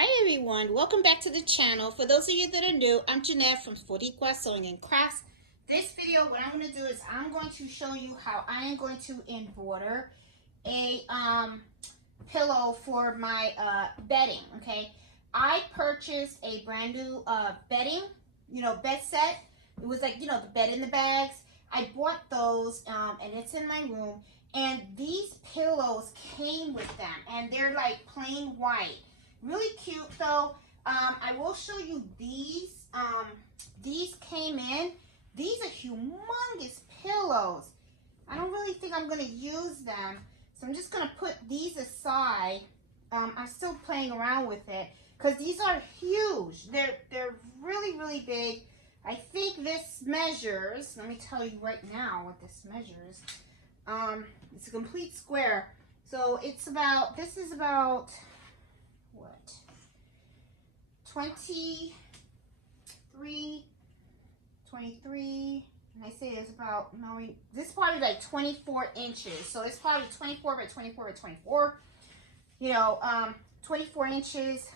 Hi everyone, welcome back to the channel. For those of you that are new, I'm Jeanette from Fortiqua Sewing and Crafts. This video, what I'm going to do is I'm going to show you how I am going to embroider a pillow for my bedding, okay? I purchased a brand new bedding, bed set. It was like, the bed in the bags. I bought those and it's in my room. And these pillows came with them and they're like plain white. Really cute though. I will show you these. These came in. These are humongous pillows. I don't really think I'm going to use them. So I'm just going to put these aside. I'm still playing around with it because these are huge. They're really, really big. I think this measures, let me tell you right now what this measures. It's a complete square. So it's about, this is about, what, 23, and I say it's about, no, this is probably like 24 inches. So it's probably 24 by 24 by 24, 24 inches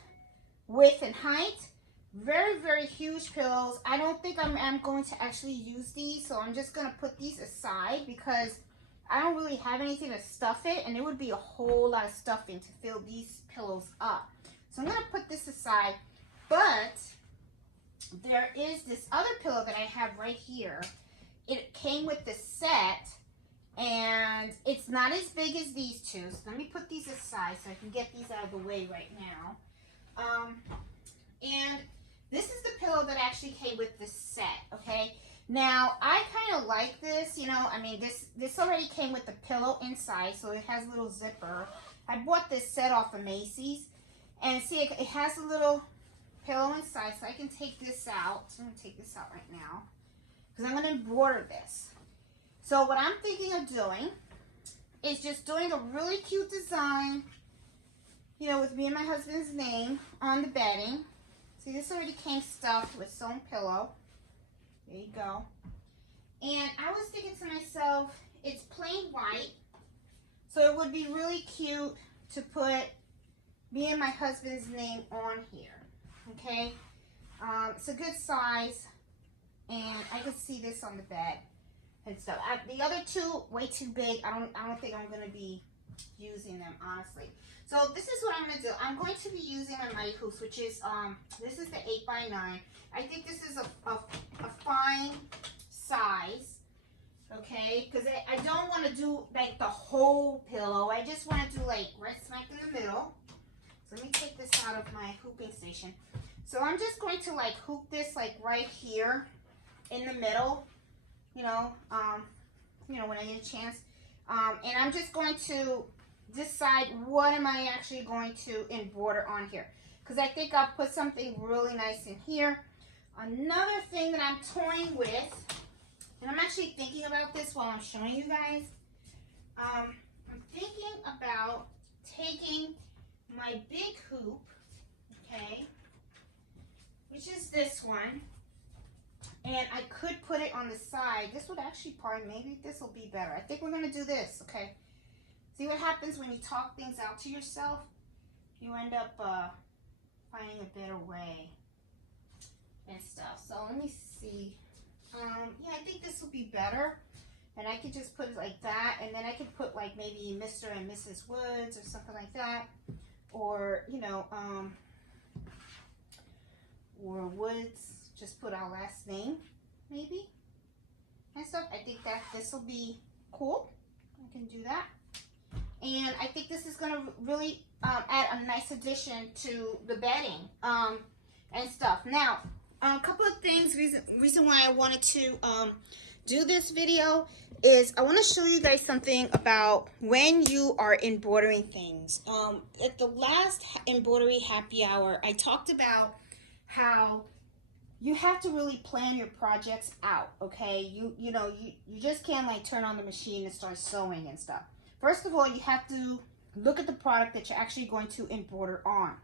width and height. Very, very huge pillows. I don't think I'm going to actually use these, so I'm just going to put these aside because I don't really have anything to stuff it, and it would be a whole lot of stuffing to fill these pillows up. So I'm going to put this aside, but there is this other pillow that I have right here. It came with the set, and it's not as big as these two. So let me put these aside so I can get these out of the way right now. And this is the pillow that actually came with the set, okay? Now, I kind of like this, this already came with the pillow inside, so it has a little zipper. I bought this set off of Macy's, and see, it has a little pillow inside, so I can take this out. So I'm going to take this out right now, because I'm going to embroider this. So what I'm thinking of doing is just doing a really cute design, with me and my husband's name on the bedding. See, this already came stuffed with sewn pillow. There you go. And I was thinking to myself, it's plain white, so it would be really cute to put me and my husband's name on here. Okay? It's a good size, and I can see this on the bed and stuff. The other two, way too big. I don't think I'm going to be using them, honestly. So this is what I'm going to do. I'm going to be using my mighty hoops, which is, this is the 8x9. I think this is a fine size, okay? Because I don't want to do, like, the whole pillow. I just want to do, like, right smack in the middle. So let me take this out of my hooping station. So I'm just going to, like, hoop this, like, right here in the middle, when I get a chance. And I'm just going to decide what am I actually going to embroider on here, because I think I'll put something really nice in here. Another thing that I'm toying with, and I'm actually thinking about this while I'm showing you guys, I'm thinking about taking my big hoop, okay, which is this one, and I could put it on the side. This would actually probably, maybe this will be better. I think we're going to do this, okay? See what happens when you talk things out to yourself? You end up finding a better way and stuff. So let me see. Yeah, I think this will be better. And I could just put it like that. And then I could put like maybe Mr. and Mrs. Woods or something like that. Or, or Woods. Just put our last name, maybe. And stuff. I think that this will be cool. I can do that. And I think this is going to really add a nice addition to the bedding and stuff. Now, a couple of things, reason why I wanted to do this video is I want to show you guys something about when you are embroidering things. At the last embroidery happy hour, I talked about how you have to really plan your projects out, okay? You just can't like turn on the machine and start sewing and stuff. First of all, you have to look at the product that you're actually going to embroider on.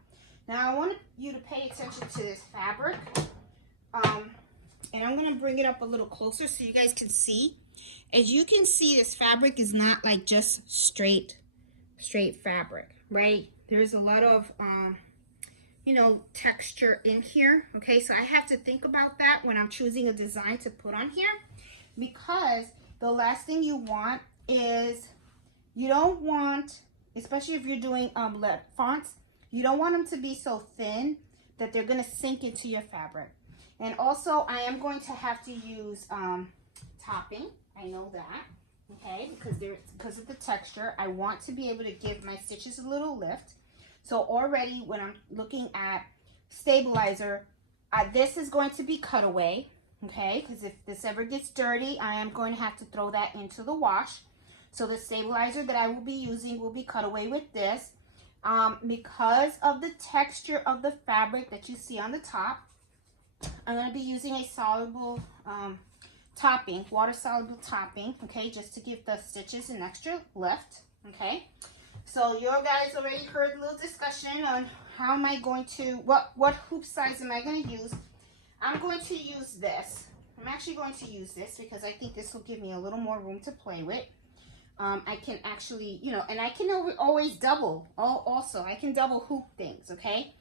Now, I want you to pay attention to this fabric. And I'm going to bring it up a little closer so you guys can see. As you can see, this fabric is not like just straight fabric, right? There's a lot of you know, texture in here. Okay, so I have to think about that when I'm choosing a design to put on here, because the last thing you want is, you don't want, especially if you're doing fonts, you don't want them to be so thin that they're going to sink into your fabric. And also I am going to have to use topping. I know that, okay, because of the texture. I want to be able to give my stitches a little lift. So already when I'm looking at stabilizer, this is going to be cutaway, okay, because if this ever gets dirty, I am going to have to throw that into the wash. So the stabilizer that I will be using will be cutaway with this. Because of the texture of the fabric that you see on the top, I'm going to be using a soluble topping, water soluble topping, okay, just to give the stitches an extra lift, okay. So you guys already heard a little discussion on how am I going to, what hoop size am I going to use. I'm going to use this. I'm actually going to use this because I think this will give me a little more room to play with. I can actually, you know, and I can always double. Also, I can double hoop things, okay?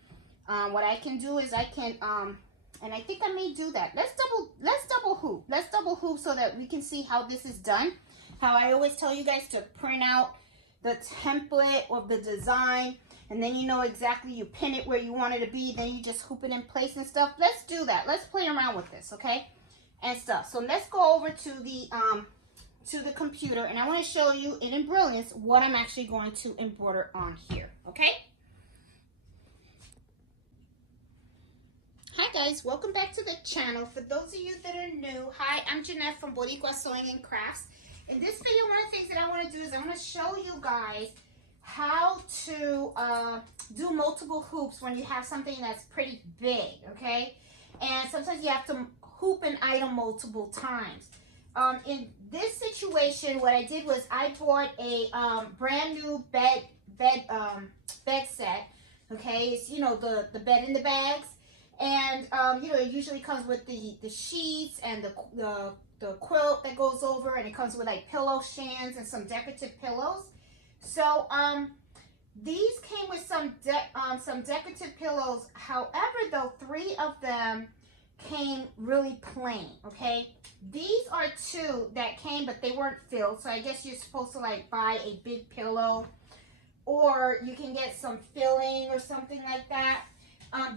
What I can do is I can, and I think I may do that. Let's double hoop. Let's double hoop so that we can see how this is done. How I always tell you guys to print out the template of the design, and then you know exactly, you pin it where you want it to be, then you just hoop it in place and stuff. Let's do that. Let's play around with this, okay? And stuff. So let's go over to the computer, and I want to show you in Embrilliance what I'm actually going to embroider on here, okay? Hi guys, welcome back to the channel. For those of you that are new, hi, I'm Jeanette from Boricua Sewing and Crafts. In this video, one of the things that I want to do is I want to show you guys how to do multiple hoops when you have something that's pretty big, okay? And sometimes you have to hoop an item multiple times. In this situation, what I did was I bought a brand new bed set. Okay, it's, you know, the bed in the bags, and you know, it usually comes with the sheets and the quilt that goes over, and it comes with like pillow shans and some decorative pillows. So these came with some decorative pillows. However, though, 3 of them came really plain, okay? These are 2 that came, but they weren't filled, so I guess you're supposed to like buy a big pillow, or you can get some filling or something like that.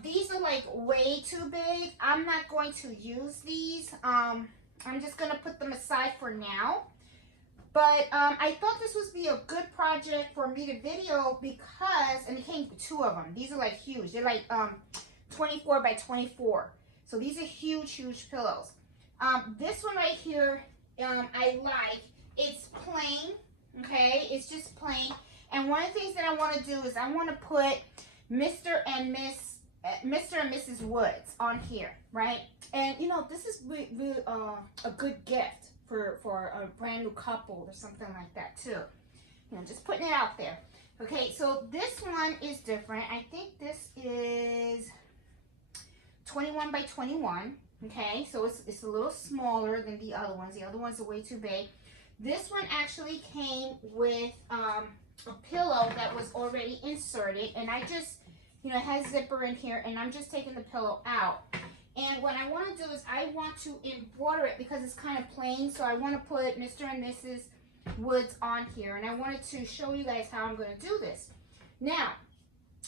These are like way too big. I'm not going to use these. I'm just gonna put them aside for now. But I thought this would be a good project for me to video because, and it came with 2 of them. These are like huge. They're like 24 by 24. So these are huge, huge pillows. This one right here, I like. It's plain, okay? It's just plain. And one of the things that I want to do is I want to put Mr. and Mrs. Woods on here, right? And you know, this is really a good gift for a brand new couple or something like that too. You know, just putting it out there. Okay, so this one is different. I think this is 21 by 21. Okay, so it's a little smaller than the other ones. The other ones are way too big. This one actually came with a pillow that was already inserted, and I just, you know, it has zipper in here, and I'm just taking the pillow out. And what I want to do is I want to embroider it because it's kind of plain, so I want to put Mr. and Mrs. Woods on here, and I wanted to show you guys how I'm going to do this. Now,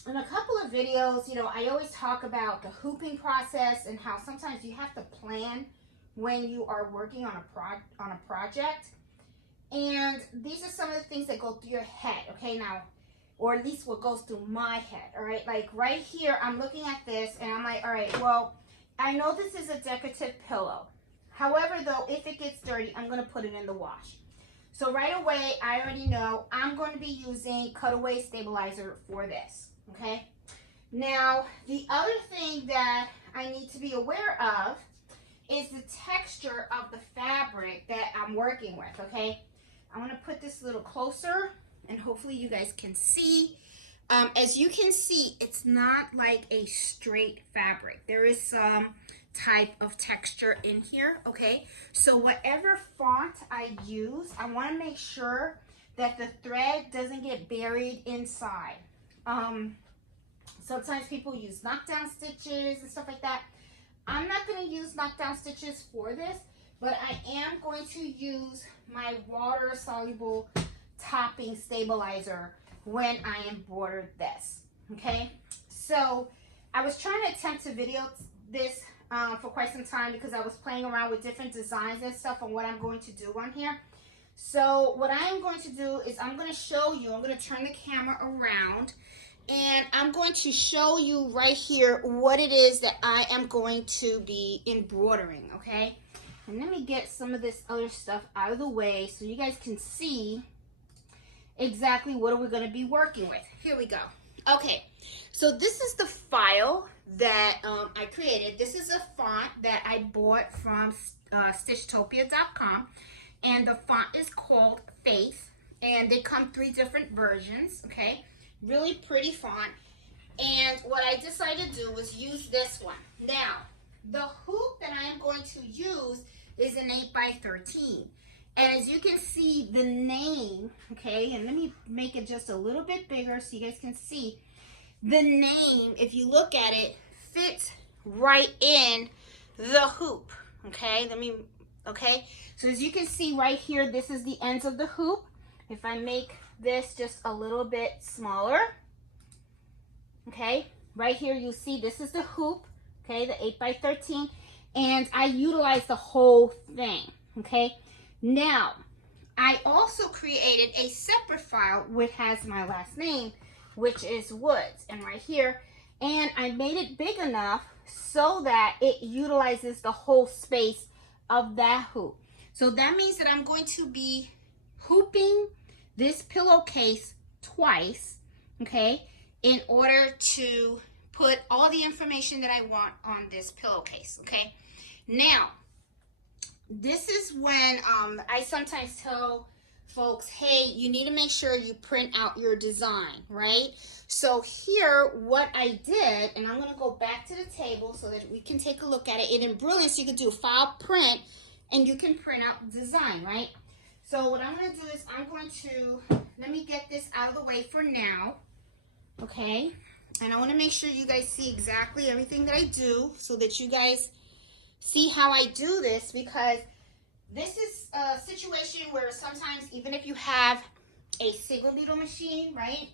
in a couple of videos, you know, I always talk about the hooping process and how sometimes you have to plan when you are working on a project. And these are some of the things that go through your head, okay? Now, or at least what goes through my head, all right? Like right here, I'm looking at this and I'm like, all right, well, I know this is a decorative pillow. However, though, if it gets dirty, I'm going to put it in the wash. So right away, I already know I'm going to be using cutaway stabilizer for this, okay? Now, the other thing that I need to be aware of is the texture of the fabric that I'm working with, okay? I want to put this a little closer, and hopefully you guys can see. As you can see, it's not like a straight fabric. There is some type of texture in here, okay? So whatever font I use, I want to make sure that the thread doesn't get buried inside. Sometimes people use knockdown stitches and stuff like that. I'm not going to use knockdown stitches for this, but I am going to use my water soluble topping stabilizer when I embroider this. Okay, so I was trying to attempt to video this for quite some time because I was playing around with different designs and stuff on what I'm going to do on here. So what I am going to do is I'm going to show you, I'm going to turn the camera around and I'm going to show you right here what it is that I am going to be embroidering, okay? And let me get some of this other stuff out of the way so you guys can see exactly what we're going to be working with. Here we go. Okay, so this is the file that I created. This is a font that I bought from stitchtopia.com, and the font is called Faith, and they come 3 different versions, okay? Really pretty font. And what I decided to do was use this one. Now, the hoop that I am going to use is an 8x13. And as you can see, the name, okay, and let me make it just a little bit bigger so you guys can see. The name, if you look at it, fits right in the hoop, okay? Okay? So as you can see right here, this is the ends of the hoop. If I make this just a little bit smaller, okay? Right here, you see this is the hoop, okay, the 8x13, and I utilize the whole thing, okay? Now, I also created a separate file which has my last name, which is Woods, and right here, and I made it big enough so that it utilizes the whole space of that hoop. So that means that I'm going to be hooping this pillowcase twice, okay, in order to put all the information that I want on this pillowcase, okay? Now, this is when I sometimes tell folks, hey, you need to make sure you print out your design, right? So here, what I did, and I'm going to go back to the table so that we can take a look at it. In Embroidering, you can do file print, and you can print out the design, right? So what I'm going to do is I'm going to, let me get this out of the way for now, okay? And I want to make sure you guys see exactly everything that I do so that you guys see how I do this, because this is a situation where sometimes even if you have a single needle machine, right,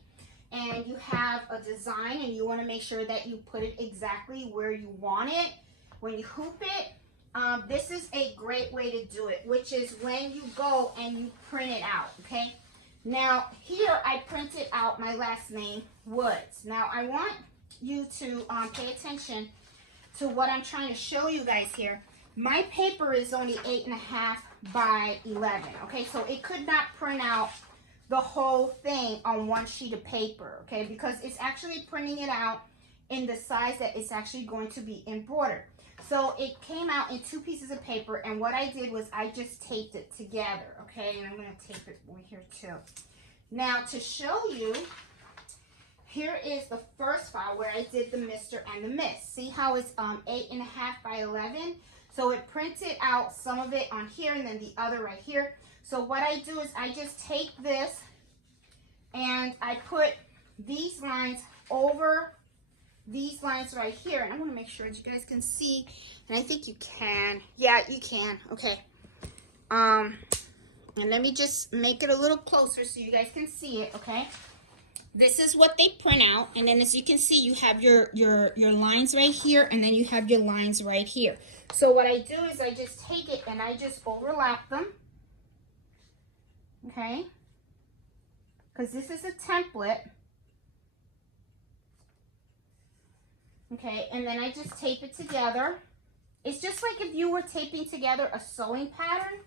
and you have a design and you want to make sure that you put it exactly where you want it when you hoop it, this is a great way to do it, which is when you go and you print it out, okay? Now, here I printed out my last name, Woods. Now, I want you to pay attention to what I'm trying to show you guys here. My paper is only 8.5 by 11, okay? So it could not print out the whole thing on one sheet of paper, okay? Because it's actually printing it out in the size that it's actually going to be embroidered. So it came out in 2 pieces of paper, and what I did was I just taped it together, okay? And I'm going to tape it over here too. Now, to show you, here is the first file where I did the Mr. and the Miss. See how it's 8.5 by 11? So it printed out some of it on here and then the other right here. So what I do is I just take this and I put these lines over these lines right here. And I want to make sure that you guys can see. And I think you can. Yeah, you can. Okay. And let me just make it a little closer so you guys can see it, okay? This is what they print out, and then as you can see, you have your lines right here, and then you have your lines right here. So what I do is I just take it and I just overlap them, okay? Because this is a template, okay? And then I just tape it together. It's just like if you were taping together a sewing pattern.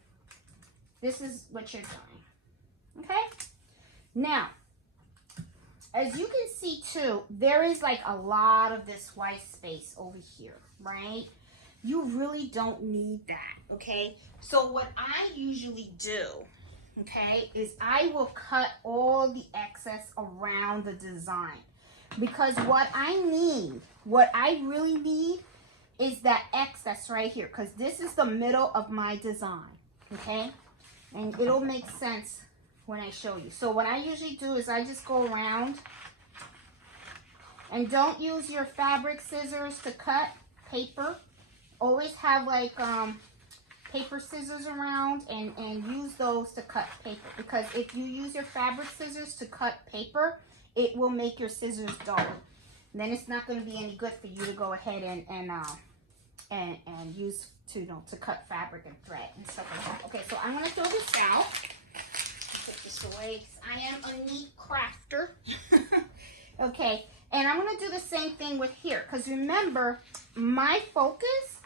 This is what you're doing, okay? Now, as you can see too, there is like a lot of this white space over here, right? You really don't need that, okay? So what I usually do, okay, is I will cut all the excess around the design. Because what I need, what I really need is that excess right here. Because this is the middle of my design, okay? And it'll make sense when I show you. So what I usually do is I just go around And don't use your fabric scissors to cut paper. Always have like paper scissors around and use those to cut paper, because if you use your fabric scissors to cut paper, it will make your scissors dull. And then it's not going to be any good for you to go ahead and use to cut fabric and thread and stuff like that. Okay, so I'm going to throw this out. Put this away because I am a neat crafter. Okay, and I'm going to do the same thing with here, because remember, my focus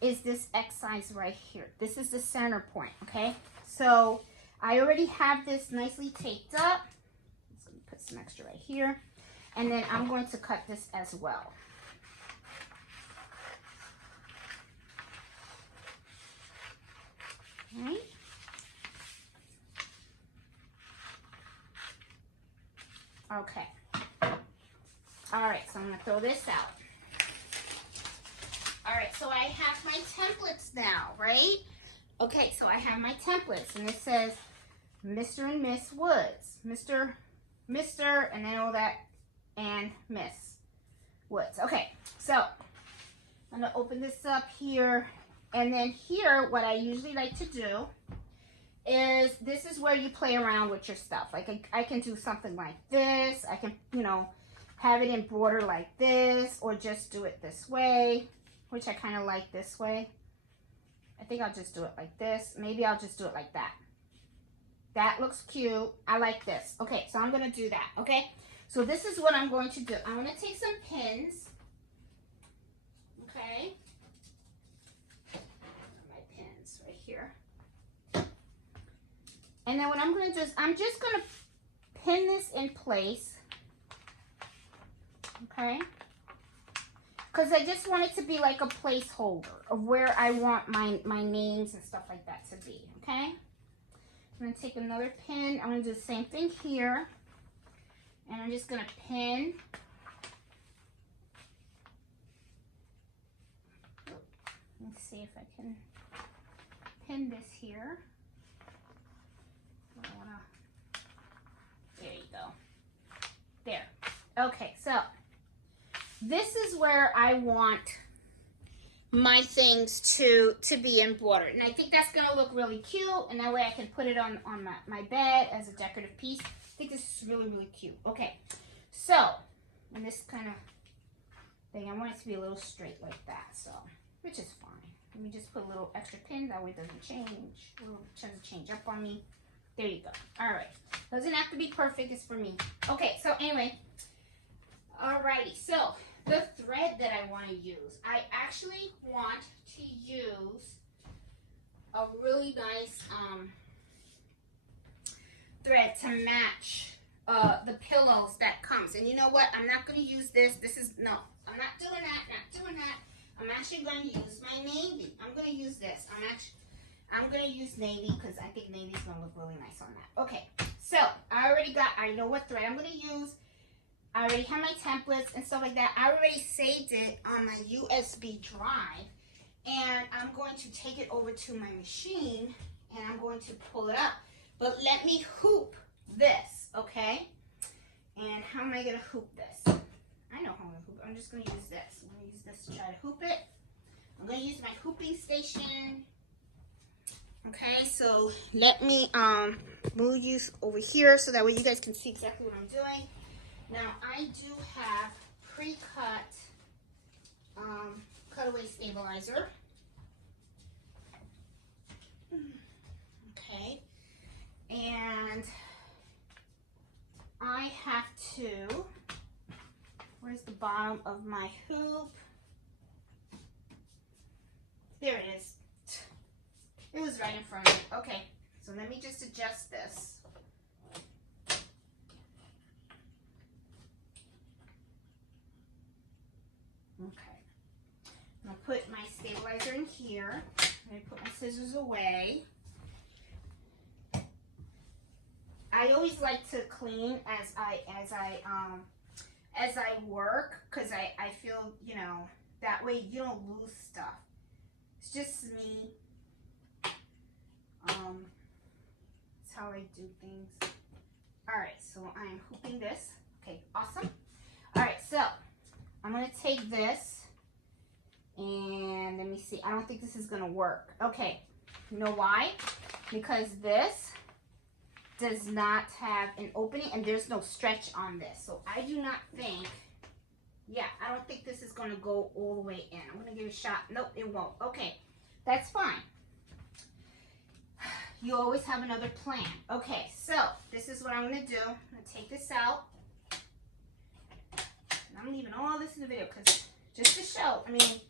is this X size right here. This is the center point, okay? So I already have this nicely taped up. Let's put some extra right here. And then I'm going to cut this as well. All right. Okay. All right, so I'm going to throw this out. All right, so I have my templates now, right? Okay, so I have my templates, and it says Mr. and Miss Woods. Mr., and then all that, and Miss Woods. Okay, so I'm going to open this up here. And then here, what I usually like to do is, this is where you play around with your stuff. Like I can do something like this. I can, you know, have it embroider like this, or just do it this way, which I kind of like this way. I think I'll just do it like this. Maybe I'll just do it like that. That looks cute. I like this. Okay, so I'm going to do that, okay? So this is what I'm going to do. I'm going to take some pins, okay? My pins right here. And then what I'm going to do is, I'm just going to pin this in place, okay? Because I just want it to be like a placeholder of where I want my names and stuff like that to be, okay? I'm going to take another pin. I'm going to do the same thing here. And I'm just going to pin. Let's see if I can pin this here. There you go. There. Okay, so this is where I want my things to be embroidered. And I think that's going to look really cute. And that way I can put it on my bed as a decorative piece. I think this is really, really cute. Okay, so, and this kind of thing, I want it to be a little straight like that, so, which is fine. Let me just put a little extra pin, that way it doesn't change. Doesn't change up on me. There you go. All right. Doesn't have to be perfect, it's for me. Okay, so anyway, alrighty, so the thread that I want to use, I actually want to use a really nice thread to match the pillows that comes. And you know what? I'm not going to use this. No, I'm not doing that, I'm actually going to use my navy. I'm going to use this. I'm going to use navy because I think navy's going to look really nice on that. Okay, so I know what thread I'm going to use. I already have my templates and stuff like that. I already saved it on my USB drive, and I'm going to take it over to my machine and I'm going to pull it up. But let me hoop this, okay? And how am I going to hoop this? I know how I'm going to hoop it. I'm just going to use this. I'm going to use this to try to hoop it. I'm going to use my hooping station. Okay, so let me move you over here so that way you guys can see exactly what I'm doing. Now, I do have pre-cut cutaway stabilizer. Okay, and I have to, where's the bottom of my hoop? There it is. It was right in front of me. Okay, so let me just adjust this. Okay, I'm gonna put my stabilizer in here. I'm gonna put my scissors away. I always like to clean as I work, because I feel, you know, that way you don't lose stuff. It's just me. That's how I do things. All right, so I'm hooping this. Okay, awesome. All right, so I'm gonna take this and let me see. I don't think this is gonna work. Okay, you know why? Because this does not have an opening and there's no stretch on this. So I do not think, yeah, I don't think this is gonna go all the way in. I'm gonna give it a shot. Nope, it won't. Okay, that's fine. You always have another plan. Okay, so this is what I'm gonna do. I'm gonna take this out. And I'm leaving all this in the video because just to show, I mean,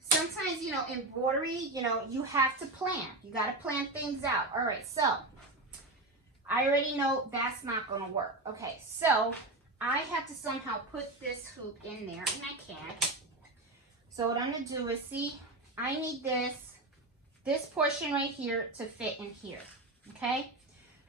sometimes, you know, embroidery, you know, you have to plan. You gotta plan things out. All right, so I already know that's not gonna work. Okay, so I have to somehow put this hoop in there, and I can. So what I'm gonna do is, see, I need this portion right here to fit in here, okay?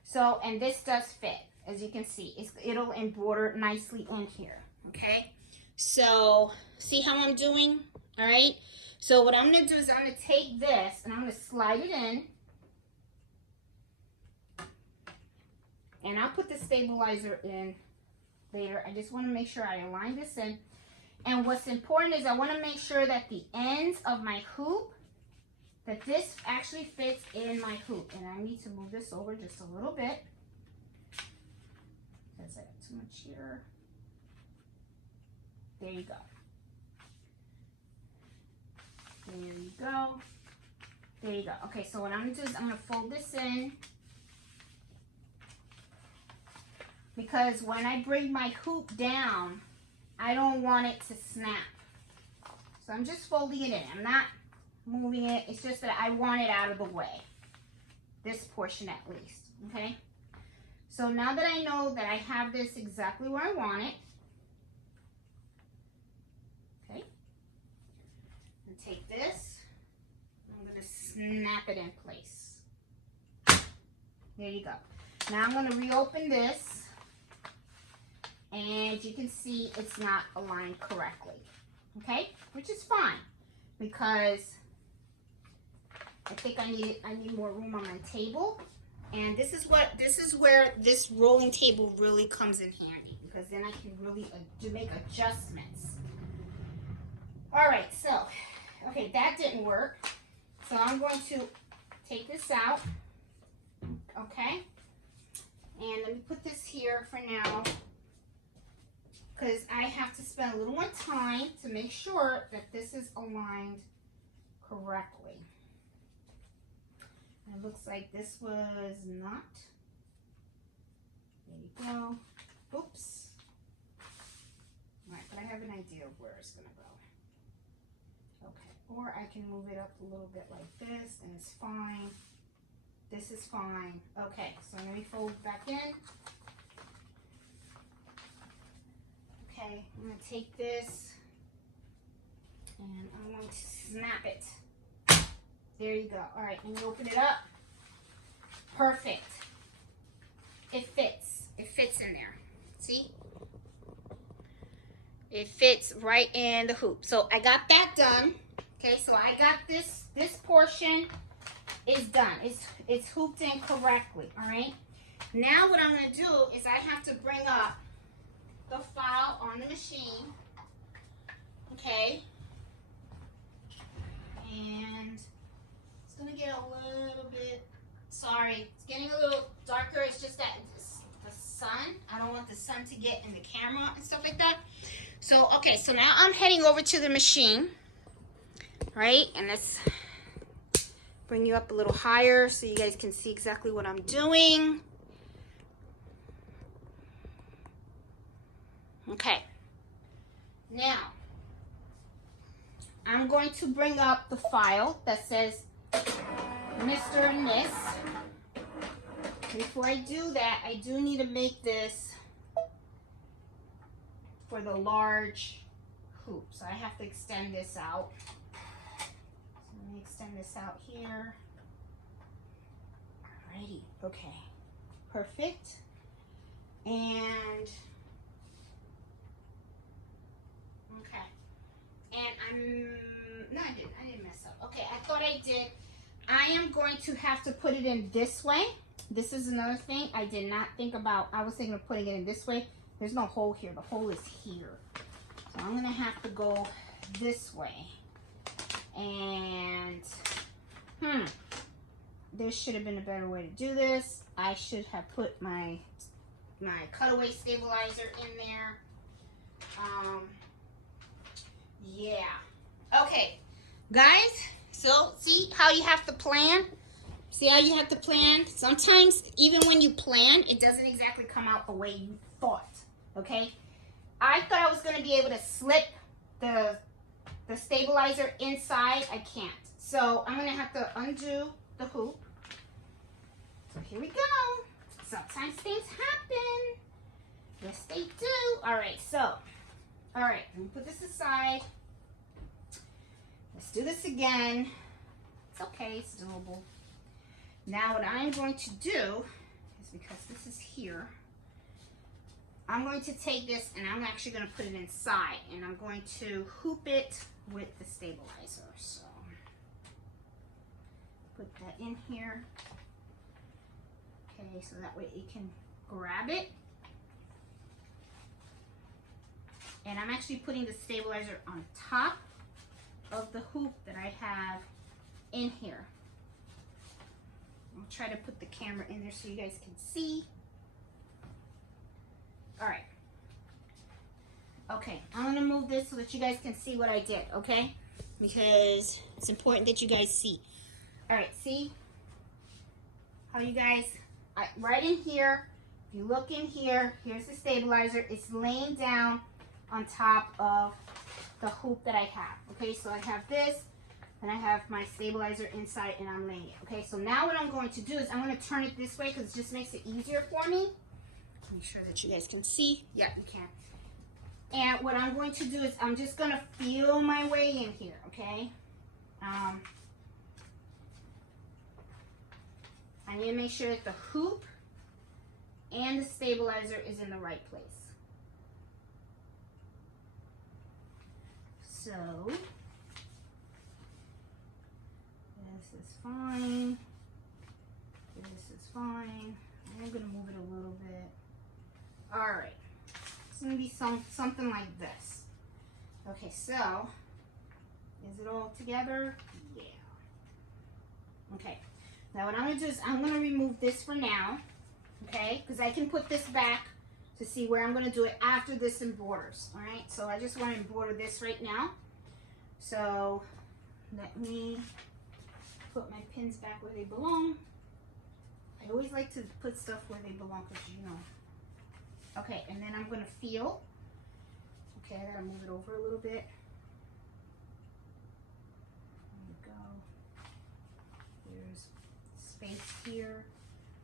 So, and this does fit, as you can see. It'll embroider nicely in here, okay? So, see how I'm doing, all right? So what I'm gonna do is I'm gonna take this, and I'm gonna slide it in, and I'll put the stabilizer in later. I just want to make sure I align this in. And what's important is I want to make sure that the ends of my hoop, that this actually fits in my hoop. And I need to move this over just a little bit because I got too much here. There you go. There you go. There you go. Okay, so what I'm going to do is I'm going to fold this in. Because when I bring my hoop down, I don't want it to snap. So I'm just folding it in. I'm not moving it. It's just that I want it out of the way. This portion at least, okay? So now that I know that I have this exactly where I want it, okay? And take this, I'm gonna snap it in place. There you go. Now I'm gonna reopen this. And you can see it's not aligned correctly, okay? Which is fine because I think I need more room on my table. And this is where this rolling table really comes in handy because then I can really make adjustments. All right, so, okay, that didn't work. So I'm going to take this out, okay? And let me put this here for now, because I have to spend a little more time to make sure that this is aligned correctly. And it looks like this was not. There you go. Oops. All right, but I have an idea of where it's gonna go. Okay, or I can move it up a little bit like this, and it's fine. This is fine. Okay, so let me fold back in. Okay, I'm going to take this and I'm going to snap it. There you go. All right, and you open it up. Perfect. It fits. It fits in there. See? It fits right in the hoop. So I got that done. Okay, so I got this portion is done. It's hooped in correctly. All right. Now what I'm going to do is I have to bring up the file on the machine, okay, and it's gonna get a little bit, sorry, it's getting a little darker. It's just that the sun, I don't want the sun to get in the camera and stuff like that. So, okay, so now I'm heading over to the machine, right, and let's bring you up a little higher so you guys can see exactly what I'm doing. Okay, now I'm going to bring up the file that says Mr. and Miss. Before I do that, I do need to make this for the large hoop. So I have to extend this out. So let me extend this out here. Alrighty, okay, perfect. And no, I didn't mess up. Okay, I thought I did. I am going to have to put it in this way. This is another thing I did not think about. I was thinking of putting it in this way. There's no hole here. The hole is here. So I'm going to have to go this way. And, there should have been a better way to do this. I should have put my cutaway stabilizer in there. Yeah. Okay, guys, so see how you have to plan? See how you have to plan? Sometimes, even when you plan, it doesn't exactly come out the way you thought, okay? I thought I was going to be able to slip the stabilizer inside. I can't. So I'm going to have to undo the hoop. So here we go. Sometimes things happen. Yes, they do. All right, so, all right, let me put this aside. Let's do this again. It's okay, it's doable. Now what I'm going to do is, because this is here, I'm going to take this and I'm actually going to put it inside, and I'm going to hoop it with the stabilizer. So put that in here. Okay, so that way it can grab it. And I'm actually putting the stabilizer on top of the hoop that I have in here. I'll try to put the camera in there so you guys can see. All right. Okay, I'm gonna move this so that you guys can see what I did, okay? Because it's important that you guys see. All right, see how you guys, right in here, if you look in here, here's the stabilizer. It's laying down on top of the hoop that I have. Okay, so I have this, and I have my stabilizer inside, and I'm laying it. Okay, so now what I'm going to do is I'm going to turn it this way because it just makes it easier for me. Make sure that you guys can see. Yeah, you can. And what I'm going to do is I'm just going to feel my way in here. Okay. I need to make sure that the hoop and the stabilizer is in the right place. So, this is fine. This is fine. I'm going to move it a little bit. All right. It's going to be something like this. Okay, so, is it all together? Yeah. Okay. Now what I'm going to do is I'm going to remove this for now. Okay? Because I can put this back to see where I'm going to do it after this embroiders. All right, so I just want to embroider this right now. So let me put my pins back where they belong. I always like to put stuff where they belong because, you know. Okay, and then I'm going to feel. Okay, I got to move it over a little bit. There we go. There's space here.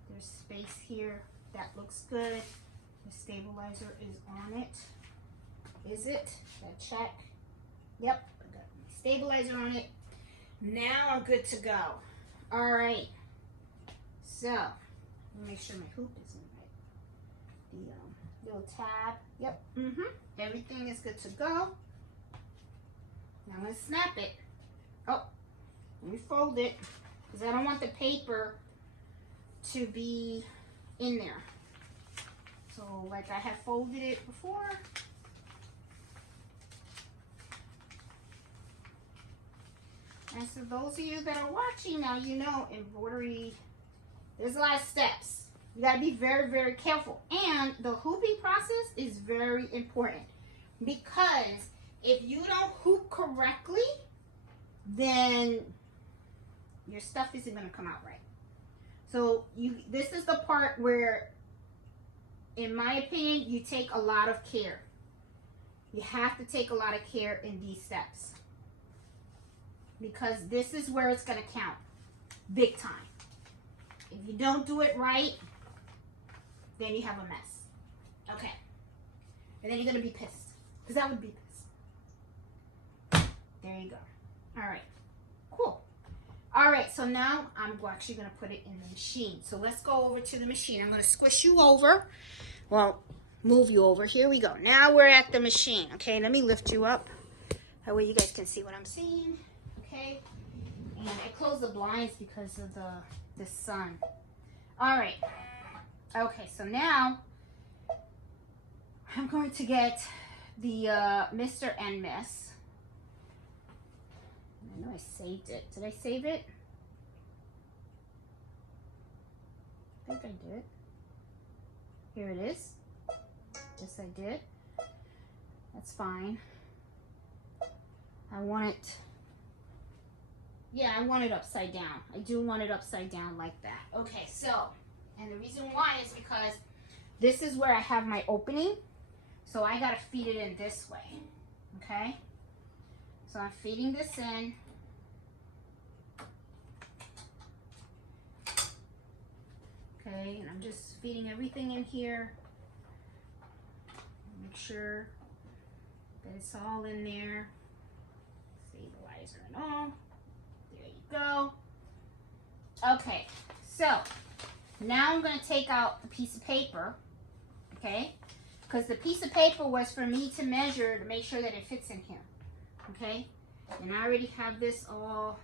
There's space here. That looks good. The stabilizer is on it. Is it? Gotta check. Yep, I got my stabilizer on it. Now I'm good to go. All right. So, let me make sure my hoop is in right. The little tab. Yep. Everything is good to go. Now I'm gonna snap it. Oh, let me fold it because I don't want the paper to be in there. So, like I have folded it before. And so those of you that are watching now, you know embroidery, there's a lot of steps. You gotta be very, very careful. And the hooping process is very important because if you don't hoop correctly, then your stuff isn't gonna come out right. So this is the part where, in my opinion, you take a lot of care. You have to take a lot of care in these steps because this is where it's going to count big time. If you don't do it right, then you have a mess. Okay. And then you're going to be pissed because I would be pissed. There you go. All right. Cool. All right. So now I'm actually going to put it in the machine. So let's go over to the machine. I'm going to squish you over. Well, move you over. Here we go. Now we're at the machine. Okay, let me lift you up. That way you guys can see what I'm seeing. Okay. And I closed the blinds because of the sun. All right. Okay, so now I'm going to get the Mr. and Miss. I know I saved it. Did I save it? I think I did. Here it is. Yes, I did. That's fine. I want it. Yeah, I want it upside down. I do want it upside down like that. Okay, so, and the reason why is because this is where I have my opening. So I gotta feed it in this way. Okay? So I'm feeding this in. Okay, and I'm just feeding everything in here. Make sure that it's all in there. Stabilizer and all. There you go. Okay, so now I'm going to take out the piece of paper. Okay, because the piece of paper was for me to measure to make sure that it fits in here. Okay, and I already have this all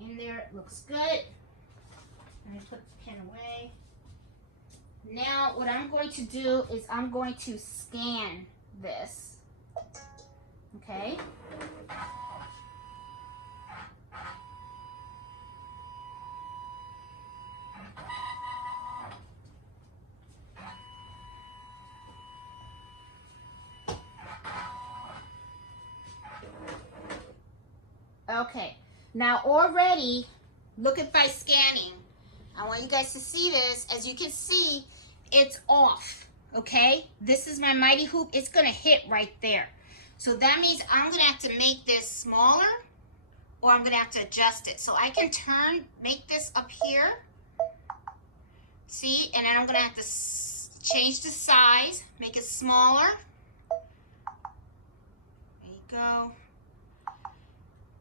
in there. It looks good. Let me put the pin away. Now what I'm going to do is I'm going to scan this. Okay. Okay. Now already, look at by scanning. I want you guys to see this. As you can see, it's off, okay? This is my mighty hoop. It's going to hit right there. So that means I'm going to have to make this smaller or I'm going to have to adjust it. So I can make this up here. See? And then I'm going to have to change the size, make it smaller. There you go.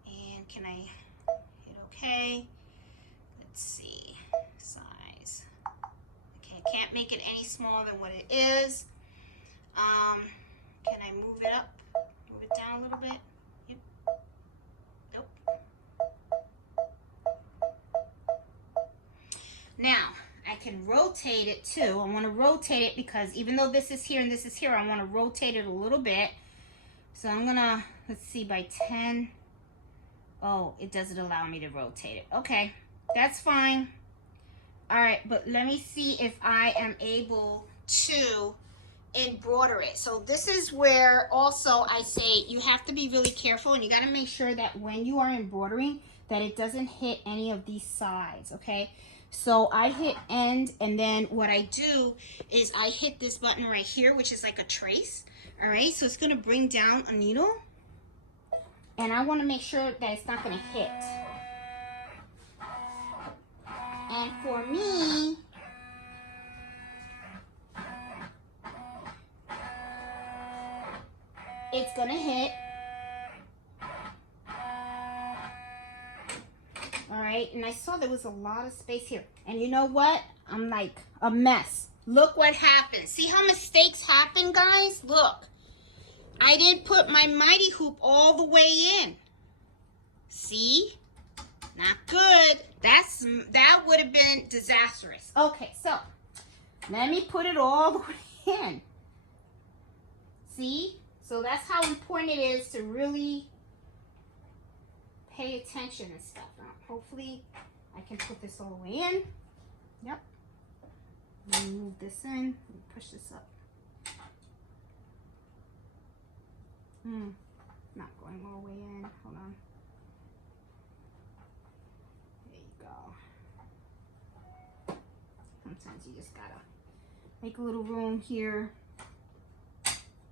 And can I hit okay? Let's see. Size. Okay, I can't make it any smaller than what it is. Can I move it up? Move it down a little bit? Yep. Nope. Now, I can rotate it too. I want to rotate it because even though this is here and this is here, I want to rotate it a little bit. So I'm going to, let's see, by 10. Oh, it doesn't allow me to rotate it. Okay, that's fine. All right, but let me see if I am able to embroider it. So this is where also I say you have to be really careful and you got to make sure that when you are embroidering that it doesn't hit any of these sides, okay? So I hit end and then what I do is I hit this button right here, which is like a trace, all right? So it's going to bring down a needle and I want to make sure that it's not going to hit. And for me, it's going to hit. All right, and I saw there was a lot of space here. And you know what? I'm like a mess. Look what happened. See how mistakes happen, guys? Look. I didn't put my mighty hoop all the way in. See? Not good. That would have been disastrous. Okay, so let me put it all the way in. See? So that's how important it is to really pay attention and stuff. Now, hopefully I can put this all the way in. Yep. Let me move this in. Let me push this up. Not going all the way in. Hold on. There you go. Sometimes you just gotta make a little room here.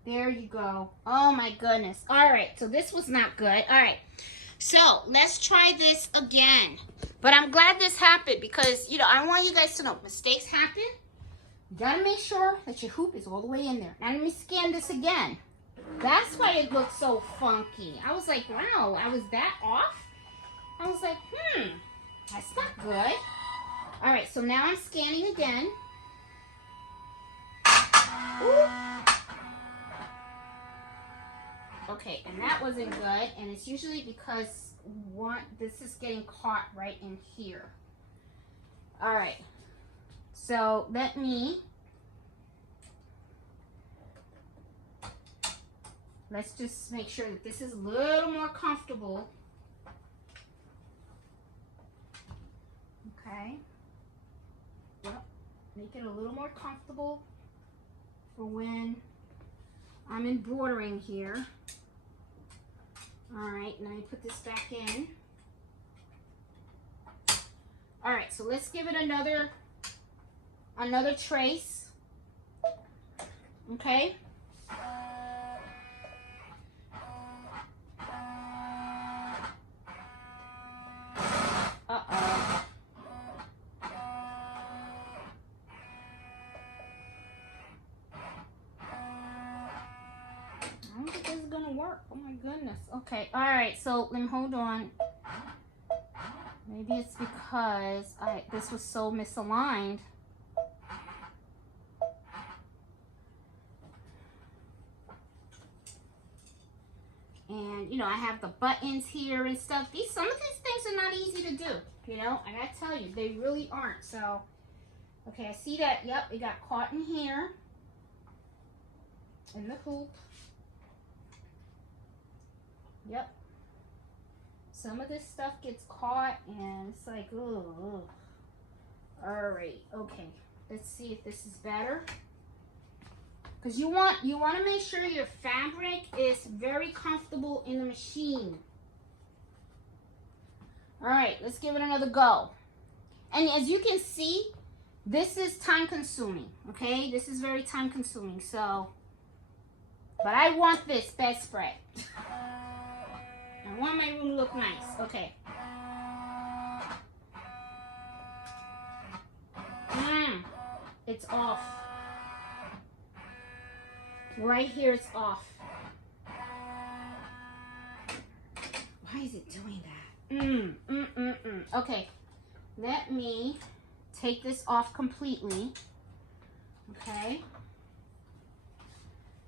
There you go. Oh my goodness. All right, so this was not good. All right, so let's try this again. But I'm glad this happened because, you know, I want you guys to know mistakes happen. You gotta make sure that your hoop is all the way in there. Now let me scan this again. That's why it looks so funky. I was like, wow, I was that off? I was like, that's not good. All right, so now I'm scanning again. Ooh. Okay, and that wasn't good, and it's usually because this is getting caught right in here. All right, so let me let's just make sure that this is a little more comfortable. Okay. Yep. Make it a little more comfortable for when I'm embroidering here. All right, now you put this back in. All right, so let's give it another trace. Okay. Uh-oh. I don't think this is gonna work. Oh my goodness. Okay, all right, so let me hold on. Maybe it's because this was so misaligned. And you know, I have the buttons here and stuff. Some of these things are not easy to do. You know, I gotta tell you, they really aren't. So, okay, I see that. Yep, it got caught in here, in the hoop. Yep. Some of this stuff gets caught, and it's like, oh. All right, okay. Let's see if this is better. Because you want to make sure your fabric is very comfortable in the machine. All right, let's give it another go. And as you can see, this is time consuming, okay? This is very time consuming, so. But I want this bedspread. I want my room to look nice, okay. It's off. Right here, it's off. Why is it doing that? Okay, let me take this off completely. Okay,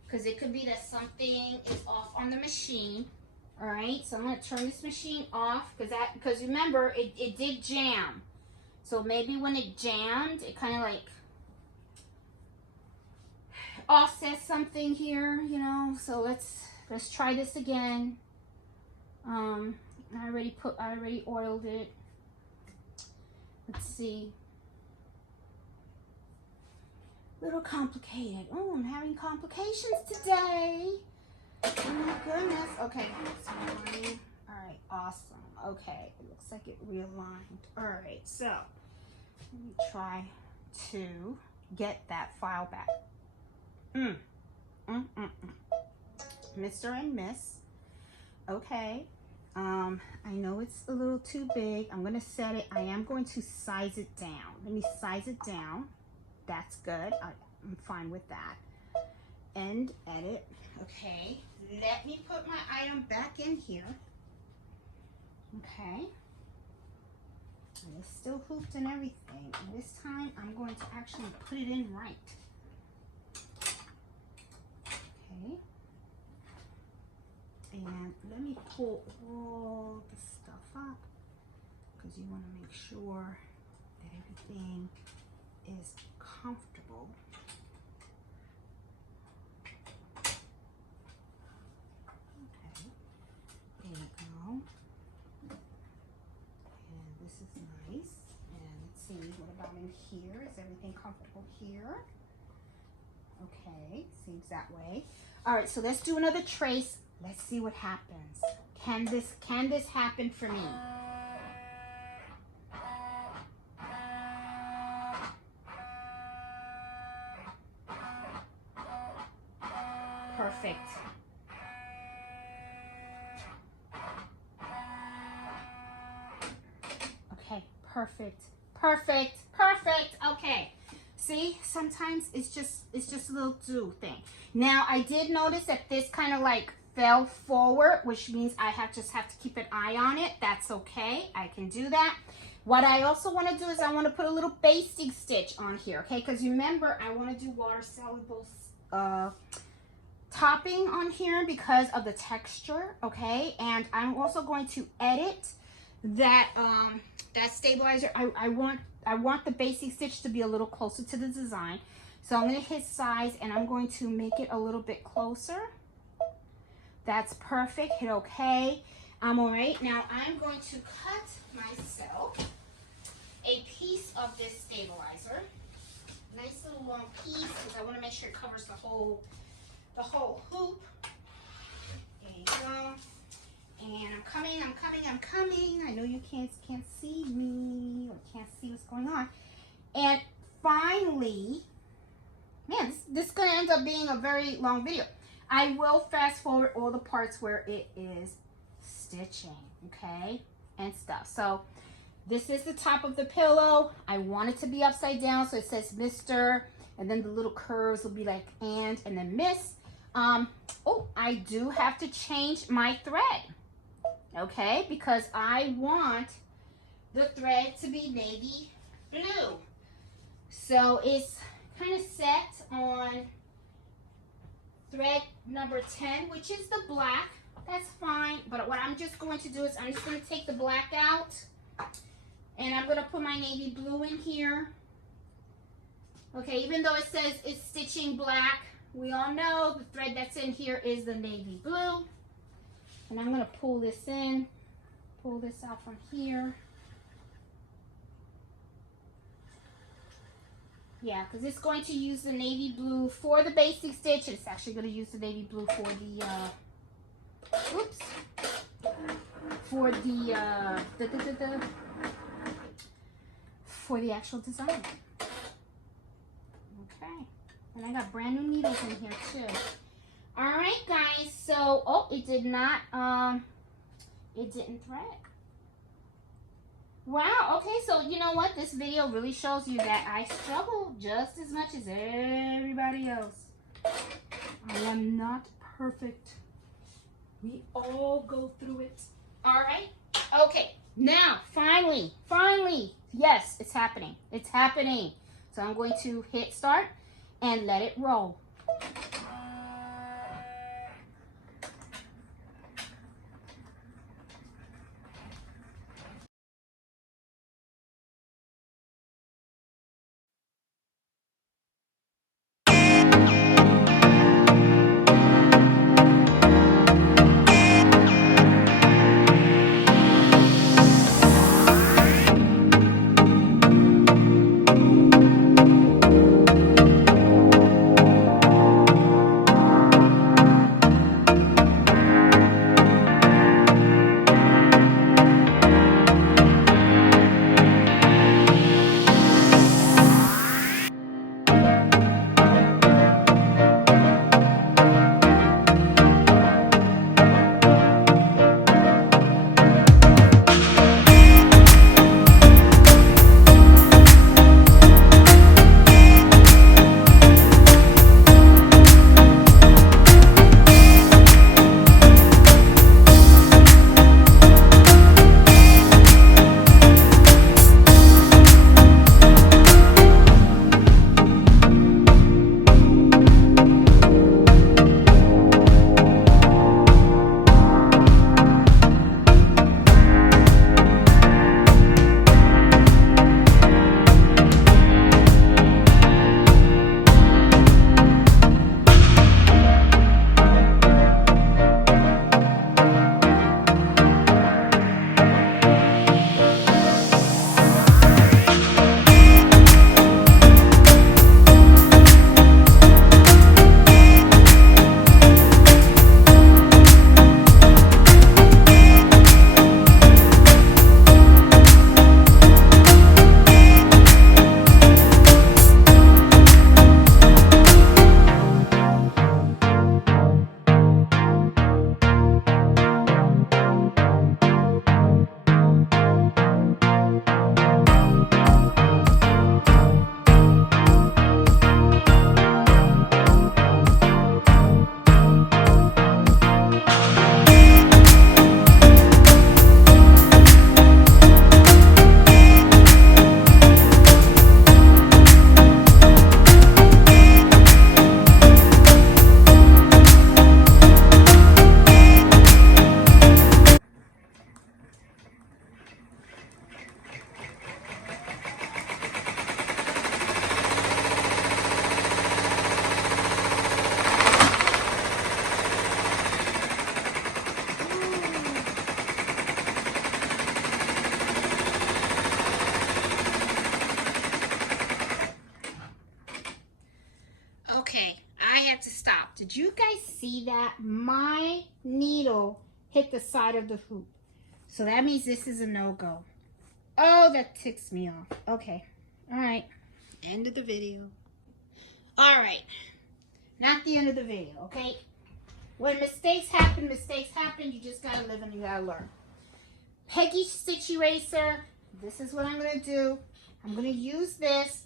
because it could be that something is off on the machine. All right, so I'm gonna turn this machine off because remember it did jam. So maybe when it jammed, it kind of like offset something here, you know. So let's try this again. I already oiled it. Let's see. Little complicated. Oh, I'm having complications today. Oh my goodness. Okay. All right. Awesome. Okay. It looks like it realigned. All right. So let me try to get that file back. Mr. and Miss. Okay. I know it's a little too big. I'm going to set it. I am going to size it down. Let me size it down. That's good. I'm fine with that. End edit. Okay. Let me put my item back in here. Okay. And it's still hooped and everything. And this time I'm going to actually put it in right. Okay. And let me pull all the stuff up because you want to make sure that everything is comfortable. Okay, there you go. And this is nice. And let's see, what about in here? Is everything comfortable here? Okay, seems that way. All right, so let's do another trace. Let's see what happens. Can this happen for me? Perfect. Okay, perfect. Perfect. Perfect. Okay. See, sometimes it's just a little do thing. Now, I did notice that this kind of like fell forward, which means I just have to keep an eye on it. That's okay. I can do that. What I also want to do is I want to put a little basting stitch on here, okay? Because remember, I want to do water soluble topping on here because of the texture, okay? And I'm also going to edit that that stabilizer. I want the basting stitch to be a little closer to the design. So I'm going to hit size and I'm going to make it a little bit closer. That's perfect. Hit okay. I'm all right. Now I'm going to cut myself a piece of this stabilizer. Nice little long piece because I want to make sure it covers the whole hoop. There you go. And I'm coming. I know you can't see me or can't see what's going on. And finally, man, this is going to end up being a very long video. I will fast forward all the parts where it is stitching, okay, and stuff. So this is the top of the pillow. I want it to be upside down, so it says Mr. and then the little curves will be like and then Miss. Oh, I do have to change my thread, okay, because I want the thread to be navy blue. So it's kind of set on thread number 10, which is the black. That's fine, but what I'm just going to do is I'm just going to take the black out and I'm going to put my navy blue in here. Okay, even though it says it's stitching black, we all know the thread that's in here is the navy blue. And I'm going to pull this in, pull this out from here. Yeah, because it's going to use the navy blue for the basic stitch. It's actually going to use the navy blue for the, for the actual design. Okay, and I got brand new needles in here too. All right, guys. So, oh, it did not. It didn't thread. Wow, okay, so you know what? This video really shows you that I struggle just as much as everybody else. I am not perfect. We all go through it. All right? Okay, now, finally, yes, it's happening. It's happening. So I'm going to hit start and let it roll. you guys see that? My needle hit the side of the hoop. So that means this is a no-go. Oh, that ticks me off. Okay. All right. End of the video. All right. Not the end of the video, okay? When mistakes happen, you just gotta live and you gotta learn. Peggy stitch eraser. This is what I'm gonna do. I'm gonna use this,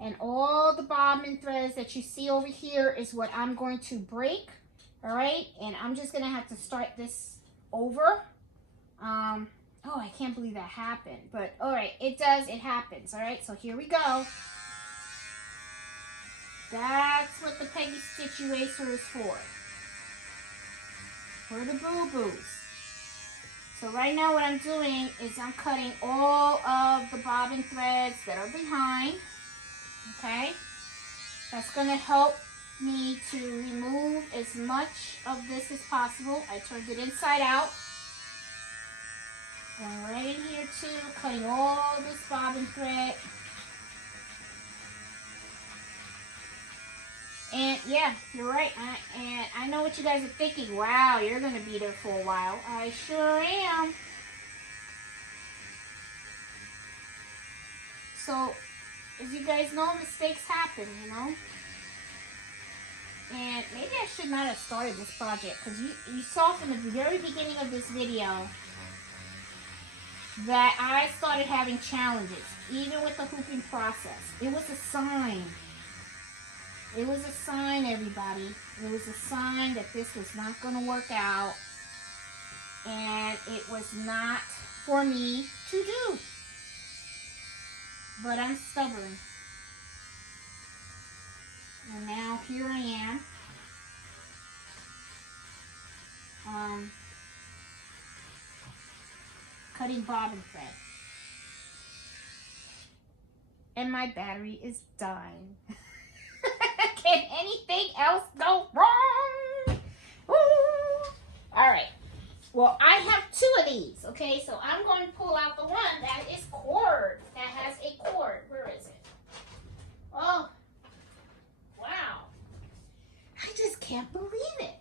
and all the bobbin threads that you see over here is what I'm going to break. All right, and I'm just gonna have to start this over. Oh, I can't believe that happened, but all right, it does, it happens. All right, so here we go. That's what the Peggy stitch eraser is for the boo-boos. So right now what I'm doing is I'm cutting all of the bobbin threads that are behind, okay? That's gonna help me to remove as much of this as possible. I turned it inside out. Going right in here too, cutting all this bobbin thread. And yeah, you're right. And I know what you guys are thinking. Wow, you're going to be there for a while. I sure am. So, as you guys know, mistakes happen, you know. And maybe I should not have started this project, because you saw from the very beginning of this video that I started having challenges, even with the hooping process. It was a sign. It was a sign, everybody. It was a sign that this was not going to work out. And it was not for me to do. But I'm stubborn. And now here I am. Cutting bobbin thread. And my battery is dying. Can anything else go wrong? Ooh. All right. Well, I have 2 of these, okay? So I'm going to pull out the one that is cord, that has a cord. Where is it? Oh, wow. I just can't believe it.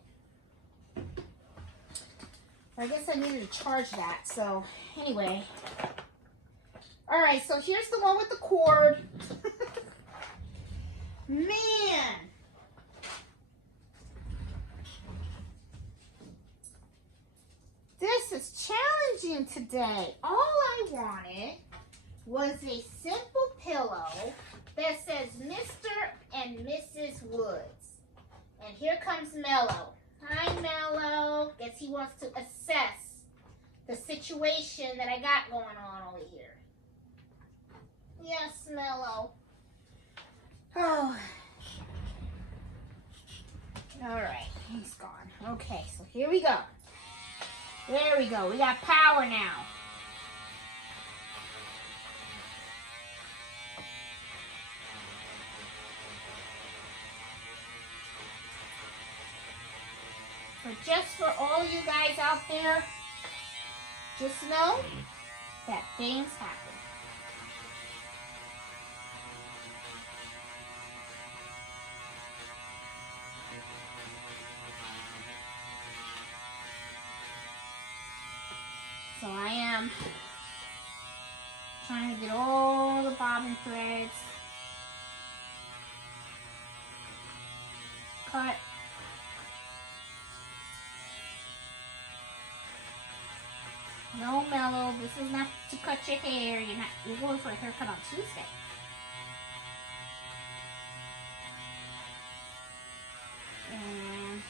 I guess I needed to charge that. So anyway. All right, so here's the one with the cord. Man. This is challenging today. All I wanted was a simple pillow that says Mr. and Mrs. Woods. And here comes Mello. Hi, Mello. Guess he wants to assess the situation that I got going on over here. Yes, Mello. Oh. All right, he's gone. Okay, so here we go. There we go. We got power now. But just for all you guys out there, just know that things happen. So I am trying to get all the bobbin threads cut. No, Mello, this is not to cut your hair. You're going for a haircut on Tuesday. And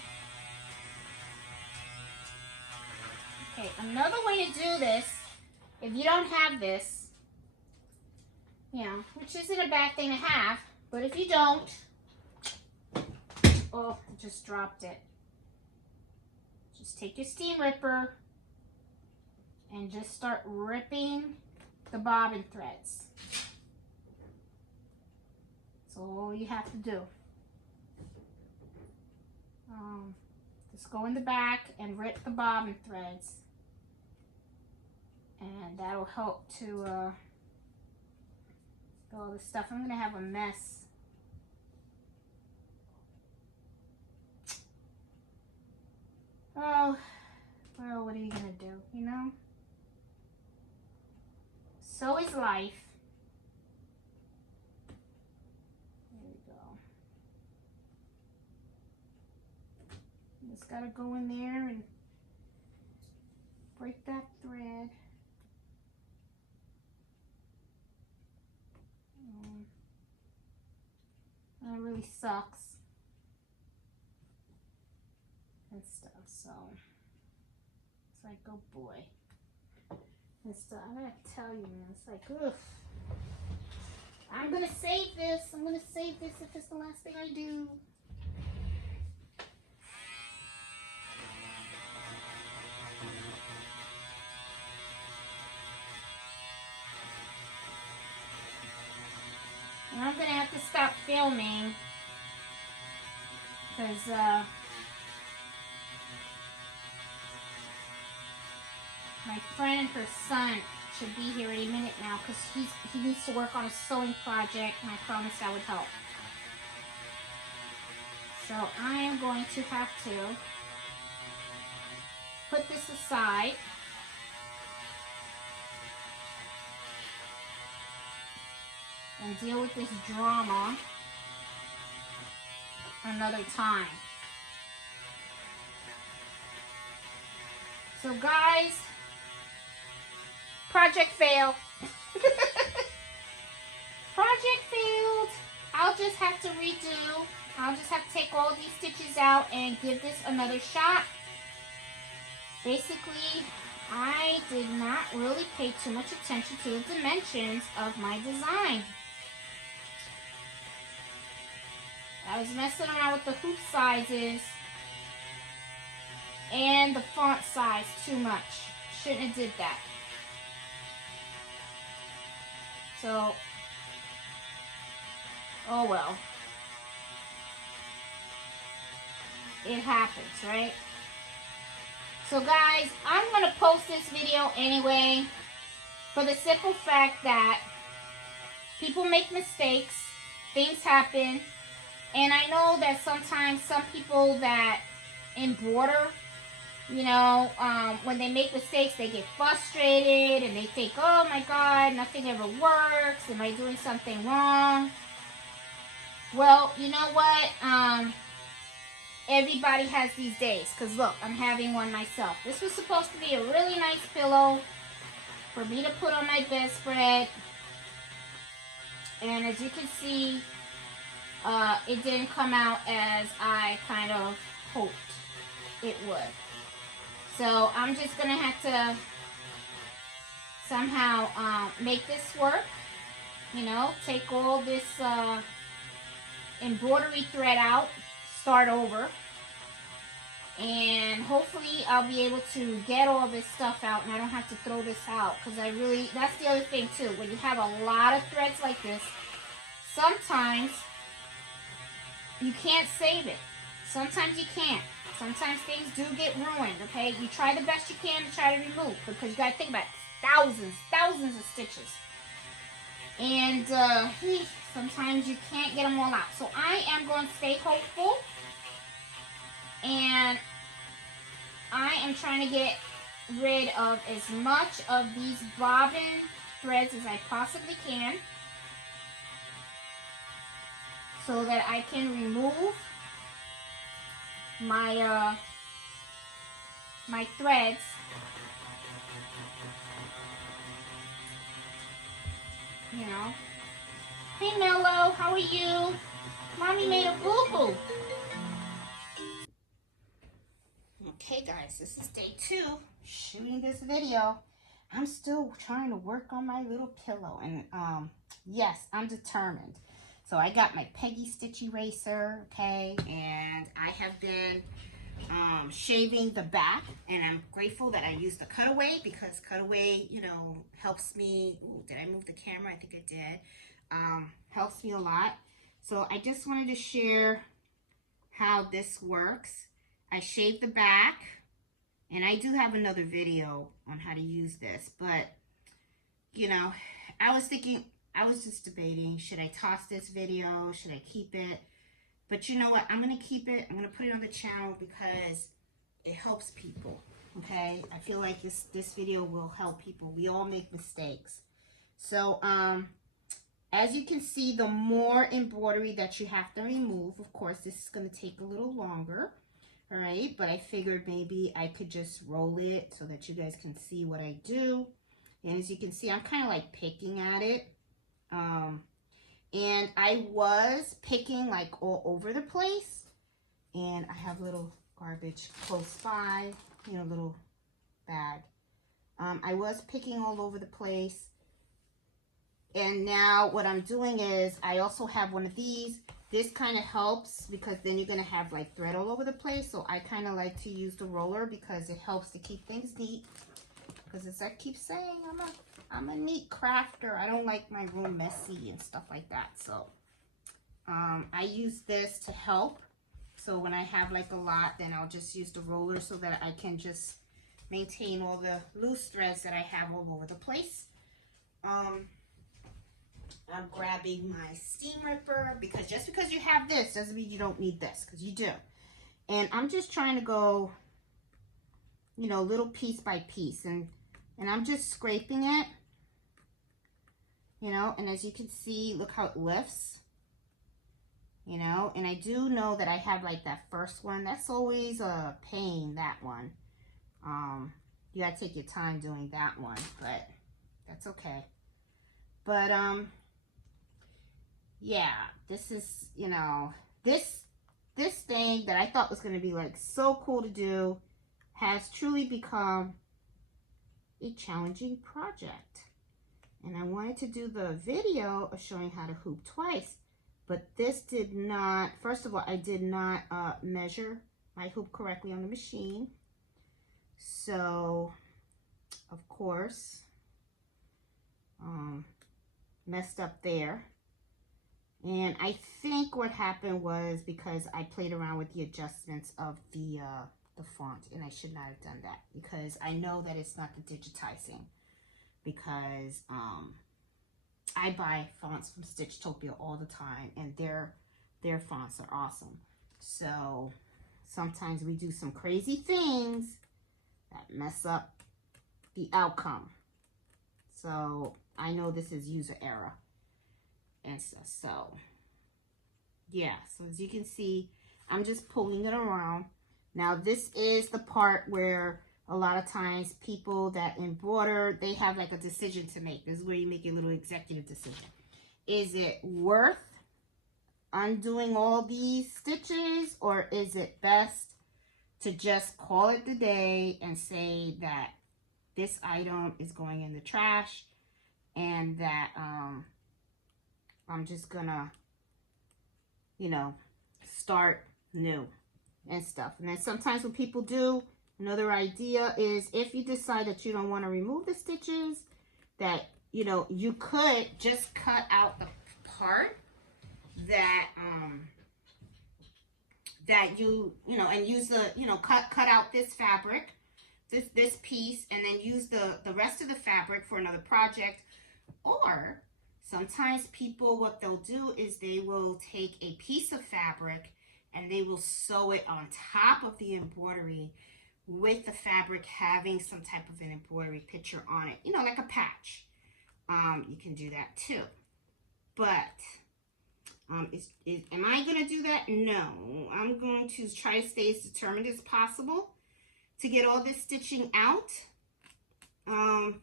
okay, another way to do this, if you don't have this, you know, which isn't a bad thing to have, but if you don't, oh, I just dropped it. Just take your steam ripper and just start ripping the bobbin threads. That's all you have to do. Just go in the back and rip the bobbin threads. And that'll help to get all this stuff. I'm gonna have a mess. Oh, well, what are you gonna do, you know? So is life. There we go. Just gotta go in there and break that thread. That really sucks and stuff, so it's like, oh boy. And stuff, I gotta tell you, man, it's like, oof. I'm gonna save this. I'm gonna save this if it's the last thing I do. And I'm gonna have to stop filming because my friend, her son, should be here any minute now because he needs to work on a sewing project, and I promised I would help. So I am going to have to put this aside. And deal with this drama another time. So guys, project failed. Project failed. I'll just have to redo. I'll just have to take all these stitches out and give this another shot. Basically, I did not really pay too much attention to the dimensions of my design. I was messing around with the hoop sizes and the font size too much. Shouldn't have did that. So, oh well. It happens, right? So guys, I'm going to post this video anyway for the simple fact that people make mistakes, things happen, and I know that sometimes some people that embroider, you know, when they make mistakes, they get frustrated and they think, oh my God, nothing ever works. Am I doing something wrong? Well, you know what? Everybody has these days, because look, I'm having one myself. This was supposed to be a really nice pillow for me to put on my bedspread, and as you can see, it didn't come out as I kind of hoped it would. So I'm just gonna have to somehow make this work, you know, take all this embroidery thread out, start over, and hopefully I'll be able to get all this stuff out and I don't have to throw this out, because I really, that's the other thing too, when you have a lot of threads like this, sometimes you can't save it. Sometimes you can't. Sometimes things do get ruined, okay? You try the best you can to try to remove, because you gotta think about it. Thousands of stitches. And sometimes you can't get them all out. So I am going to stay hopeful. And I am trying to get rid of as much of these bobbin threads as I possibly can, so that I can remove my my threads you know. Hey Mello, how are you? Mommy made a boo-boo. Okay guys, this is day 2 shooting this video. I'm still trying to work on my little pillow, and yes, I'm determined. So I got my Peggy Stitch eraser, okay, and I have been shaving the back, and I'm grateful that I used the cutaway, because cutaway, you know, helps me. Ooh, did I move the camera? I think I did. Helps me a lot. So I just wanted to share how this works. I shaved the back, and I do have another video on how to use this, but you know, I was just debating, should I toss this video? Should I keep it? But you know what? I'm going to keep it. I'm going to put it on the channel, because it helps people. Okay, I feel like this video will help people. We all make mistakes. So as you can see, the more embroidery that you have to remove, of course this is going to take a little longer. All right, but I figured maybe I could just roll it so that you guys can see what I do. And as you can see, I'm kind of like picking at it. And I was picking like all over the place. And I have little garbage close by, you know, little bag. I was picking all over the place. And now what I'm doing is I also have one of these. This kind of helps because then you're going to have like thread all over the place. So I kind of like to use the roller because it helps to keep things neat. Because as I keep saying, I'm a neat crafter. I don't like my room messy and stuff like that. So I use this to help. So when I have like a lot, then I'll just use the roller so that I can just maintain all the loose threads that I have all over the place. I'm grabbing my steam ripper because just because you have this doesn't mean you don't need this, because you do. And I'm just trying to go, you know, little piece by piece, and I'm just scraping it, you know, and as you can see, look how it lifts, you know. And I do know that I have like that first one. That's always a pain, that one. You gotta take your time doing that one, but that's okay. But yeah, this is, you know, this thing that I thought was going to be like so cool to do has truly become a challenging project. And I wanted to do the video of showing how to hoop twice, but this did not, first of all, I did not measure my hoop correctly on the machine. So, of course, messed up there. And I think what happened was because I played around with the adjustments of the font, and I should not have done that, because I know that it's not the digitizing, because I buy fonts from Stitchtopia all the time, and their fonts are awesome. So sometimes we do some crazy things that mess up the outcome. So I know this is user error and stuff. So yeah, so as you can see, I'm just pulling it around. Now this is the part where a lot of times people that embroider, they have like a decision to make. This is where you make your little executive decision. Is it worth undoing all these stitches, or is it best to just call it the day and say that this item is going in the trash, and that I'm just gonna, you know, start new and stuff. And then sometimes what people do, another idea is, if you decide that you don't want to remove the stitches, that, you know, you could just cut out the part that that you know, and use the, you know, cut out this fabric, this piece, and then use the rest of the fabric for another project. Or sometimes people, what they'll do is they will take a piece of fabric and they will sew it on top of the embroidery, with the fabric having some type of an embroidery picture on it, you know, like a patch. You can do that too. But am I going to do that? No. I'm going to try to stay as determined as possible to get all this stitching out. And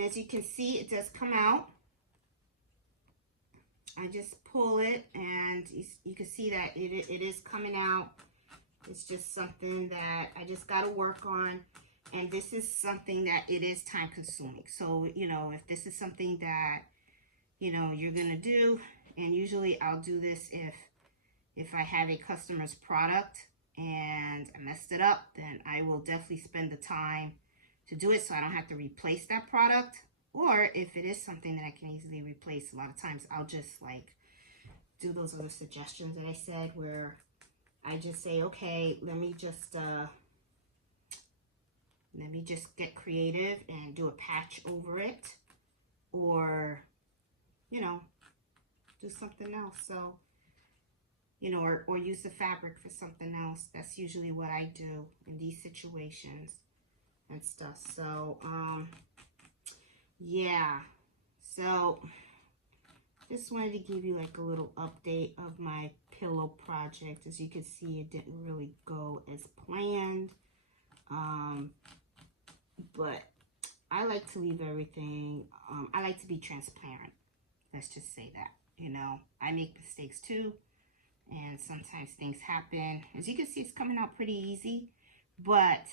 as you can see, it does come out. I just pull it, and you can see that it is coming out. It's just something that I just got to work on. And this is something that it is time consuming. So, you know, if this is something that, you know, you're going to do, and usually I'll do this if I have a customer's product and I messed it up, then I will definitely spend the time to do it so I don't have to replace that product. Or if it is something that I can easily replace, a lot of times I'll just like do those other suggestions that I said, where I just say, okay, let me just get creative and do a patch over it, or, you know, do something else. So you know, or use the fabric for something else. That's usually what I do in these situations and stuff. So, yeah. So, just wanted to give you like a little update of my pillow project. As you can see, it didn't really go as planned. But I like to leave everything, I like to be transparent. Let's just say that, you know, I make mistakes too. And sometimes things happen. As you can see, it's coming out pretty easy. But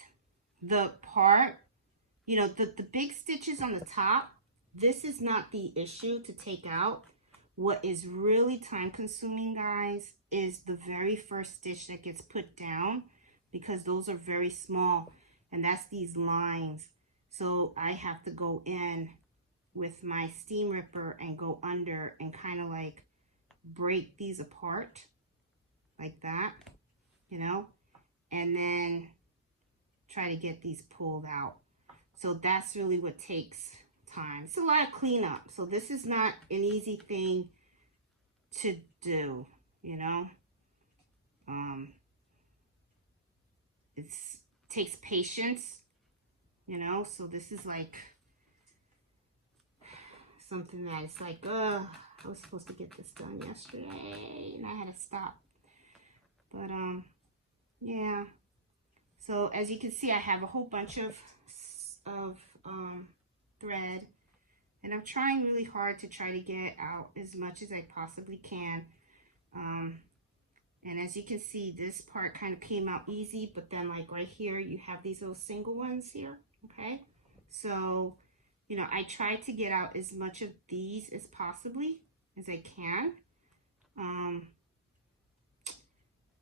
the part, you know, the big stitches on the top, this is not the issue to take out. What is really time consuming, guys, is the very first stitch that gets put down, because those are very small, and that's these lines. So I have to go in with my steam ripper and go under and kind of like break these apart like that, you know, and then try to get these pulled out. So that's really what takes time. It's a lot of cleanup. So this is not an easy thing to do, you know. It takes patience, you know. So this is like something that it's like, I was supposed to get this done yesterday and I had to stop. But yeah. So as you can see, I have a whole bunch of thread, and I'm trying really hard to try to get out as much as I possibly can. And as you can see, this part kind of came out easy, but then like right here, you have these little single ones here, okay? So, you know, I try to get out as much of these as possibly as I can.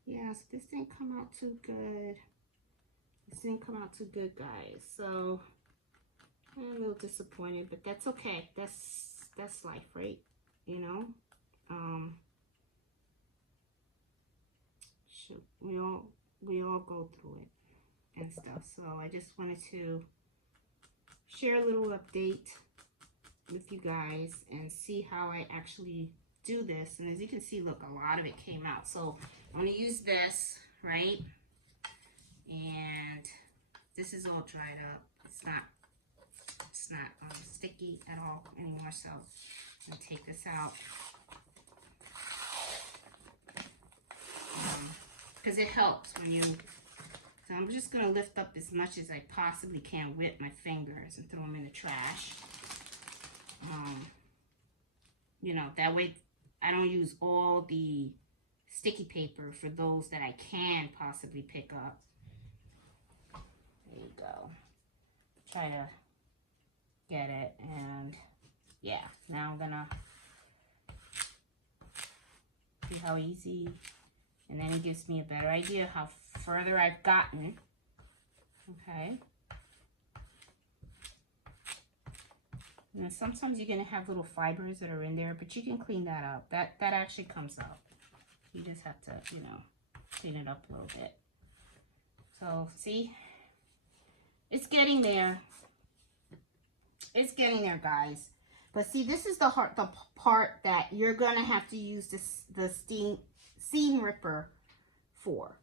Yes, this didn't come out too good. This didn't come out too good, guys. So I'm a little disappointed, but that's okay. That's life, right? You know. Shoot, we all go through it and stuff. So I just wanted to share a little update with you guys and see how I actually do this. And as you can see, look, a lot of it came out. So I'm going to use this, right? And this is all dried up. It's not sticky at all anymore. So I'm going to take this out. Because it helps when you, so I'm just going to lift up as much as I possibly can with my fingers and throw them in the trash. You know, that way I don't use all the sticky paper for those that I can possibly pick up. There you go. Try to get it, and yeah, now I'm gonna see how easy, and then it gives me a better idea how further I've gotten. Okay. And sometimes you're gonna have little fibers that are in there, but you can clean that up. That actually comes out. You just have to, you know, clean it up a little bit. So see, it's getting there. It's getting there, guys. But see, this is the part that you're gonna have to use the seam ripper for.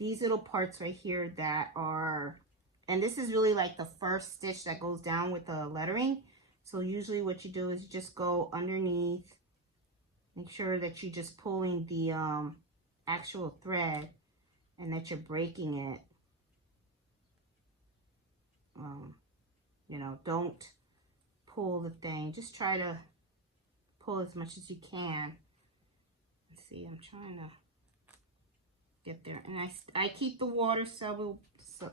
These little parts right here that are, and this is really like the first stitch that goes down with the lettering. So usually what you do is you just go underneath, make sure that you're just pulling the actual thread and that you're breaking it. You know, don't pull the thing. Just try to pull as much as you can. Let's see, I'm trying to get there. And I keep the water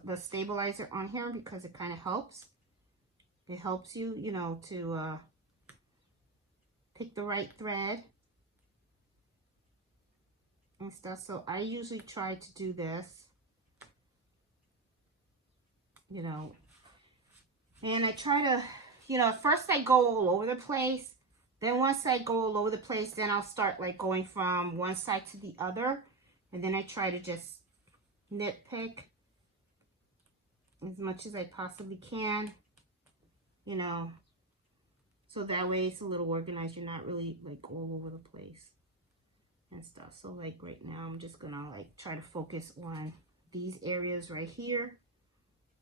the stabilizer on here because it kind of helps. It helps you, you know, to pick the right thread and stuff. So I usually try to do this, you know, and I try to, you know, first I go all over the place. Then once I go all over the place, then I'll start like going from one side to the other. And then I try to just nitpick as much as I possibly can, you know, so that way it's a little organized. You're not really like all over the place. and stuff. So like right now, I'm just gonna like try to focus on these areas right here.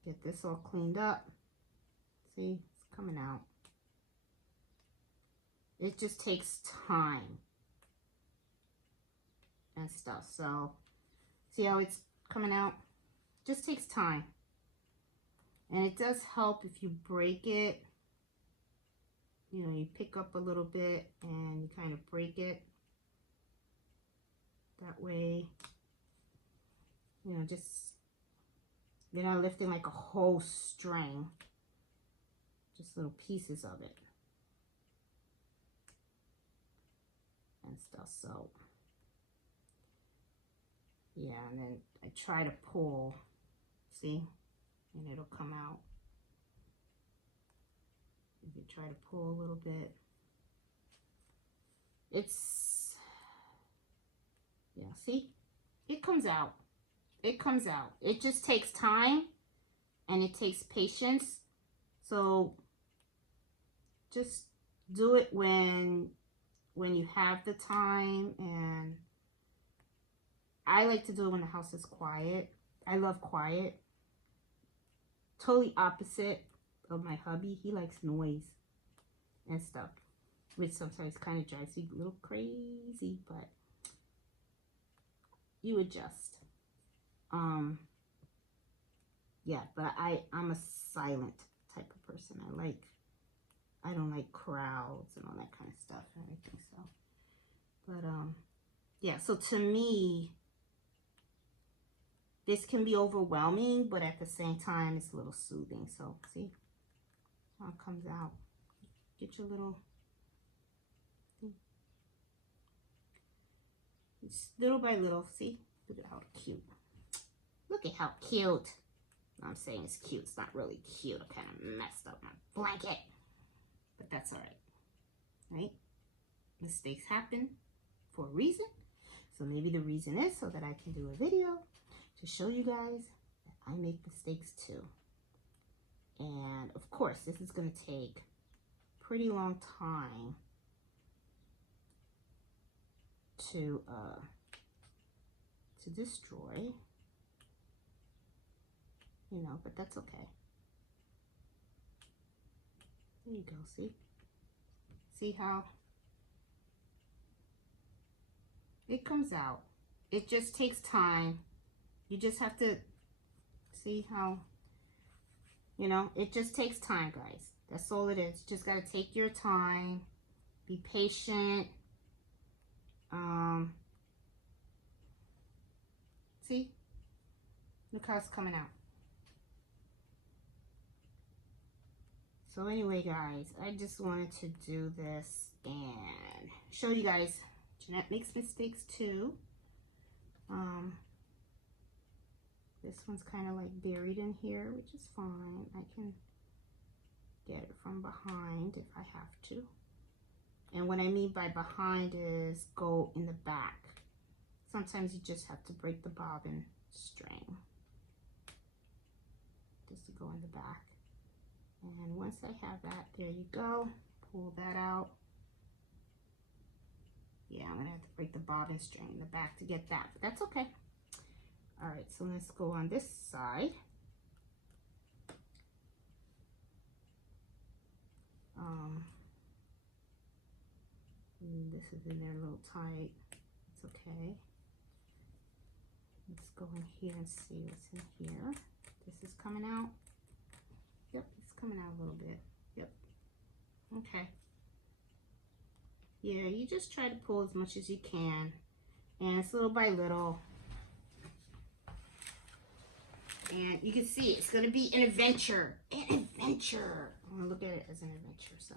Get this all cleaned up. See, it's coming out. It just takes time and stuff. So see how it's coming out? Just takes time. And it does help if you break it. You know, you pick up a little bit and you kind of break it. That way, you know, just, you're not lifting like a whole string. Just little pieces of it. And stuff, so. Yeah, and then I try to pull, see? And it'll come out. If you try to pull a little bit, it's, yeah, see, it comes out. It comes out. It just takes time and it takes patience. So just do it when you have the time. And I like to do it when the house is quiet. I love quiet. Totally opposite of my hubby. He likes noise and stuff, which sometimes kind of drives me a little crazy, but you adjust. Yeah, but I'm a silent type of person. I don't like crowds and all that kind of stuff and everything. So, but yeah, so to me, this can be overwhelming, but at the same time, it's a little soothing. So, see how it comes out. Get your little, it's little by little. See, look at how cute. Look at how cute. I'm saying it's cute. It's not really cute. I kind of messed up my blanket, but that's all right. Right? Mistakes happen for a reason. So maybe the reason is so that I can do a video to show you guys that I make mistakes too. And of course, this is going to take a pretty long time to destroy, you know, but that's okay. There you go, see how it comes out. It just takes time. You just have to see how, you know, it just takes time, guys. That's all it is. You just got to take your time, be patient. See, look how it's coming out. So anyway, guys, I just wanted to do this and show you guys Jeanette makes mistakes too. This one's kind of like buried in here, which is fine. I can get it from behind if I have to. And what I mean by behind is go in the back. Sometimes you just have to break the bobbin string just to go in the back. And once I have that, there you go. Pull that out. Yeah, I'm gonna have to break the bobbin string in the back to get that, but that's okay. All right, so let's go on this side. This is in there a little tight. It's okay. Let's go in here and see what's in here. This is coming out. Yep, it's coming out a little bit. Yep. Okay. Yeah, you just try to pull as much as you can. And it's little by little. And you can see it's going to be an adventure. An adventure. I'm going to look at it as an adventure. So,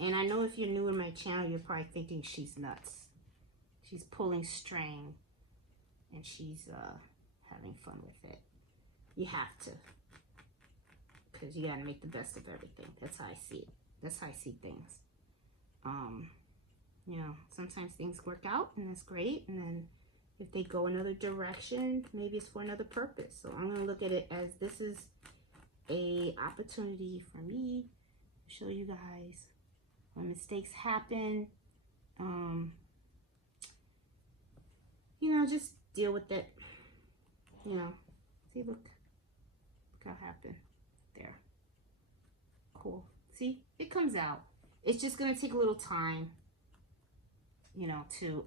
and I know if you're new to my channel, you're probably thinking she's nuts. She's pulling string. And she's having fun with it. You have to. Because you got to make the best of everything. That's how I see it. That's how I see things. You know, sometimes things work out and that's great. And then if they go another direction, maybe it's for another purpose. So I'm going to look at it as this is a opportunity for me to show you guys when mistakes happen. you know, just deal with it. You know, see, look how it happened there. Cool. See, it comes out. It's just gonna take a little time, you know, to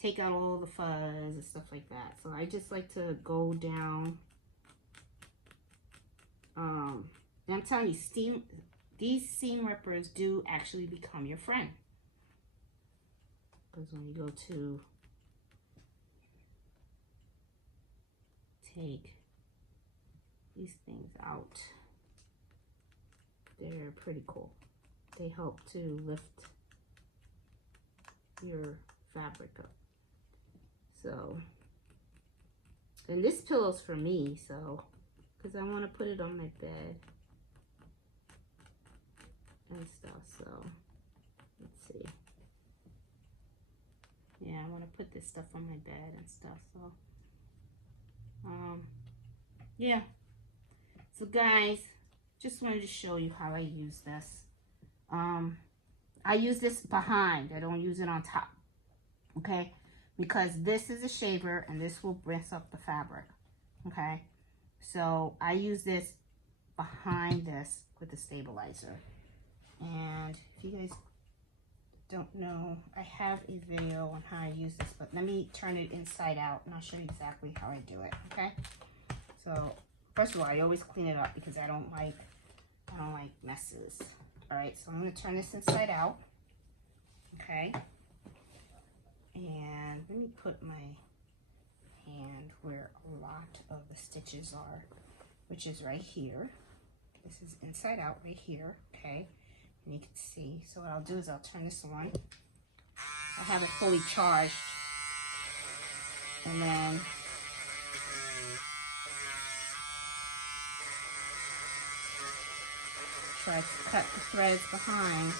take out all the fuzz and stuff like that. So I just like to go down. And I'm telling you, these seam rippers do actually become your friend. Because when you go to take these things out, they're pretty cool. They help to lift your fabric up. So, and this pillow's for me, so, because I want to put it on my bed and stuff. So, let's see. Yeah, I want to put this stuff on my bed and stuff. So, yeah. So, guys, just wanted to show you how I use this. I use this behind. I don't use it on top. Okay? Because this is a shaver and this will rinse up the fabric. Okay? So I use this behind this with the stabilizer. And if you guys don't know, I have a video on how I use this, but let me turn it inside out and I'll show you exactly how I do it. Okay? So first of all, I always clean it up because I don't like messes. Alright, so I'm going to turn this inside out. Okay? And let me put my hand where a lot of the stitches are, which is right here. This is inside out right here. Okay? And you can see. So what I'll do is I'll turn this on. I have it fully charged. And then try to cut the threads behind.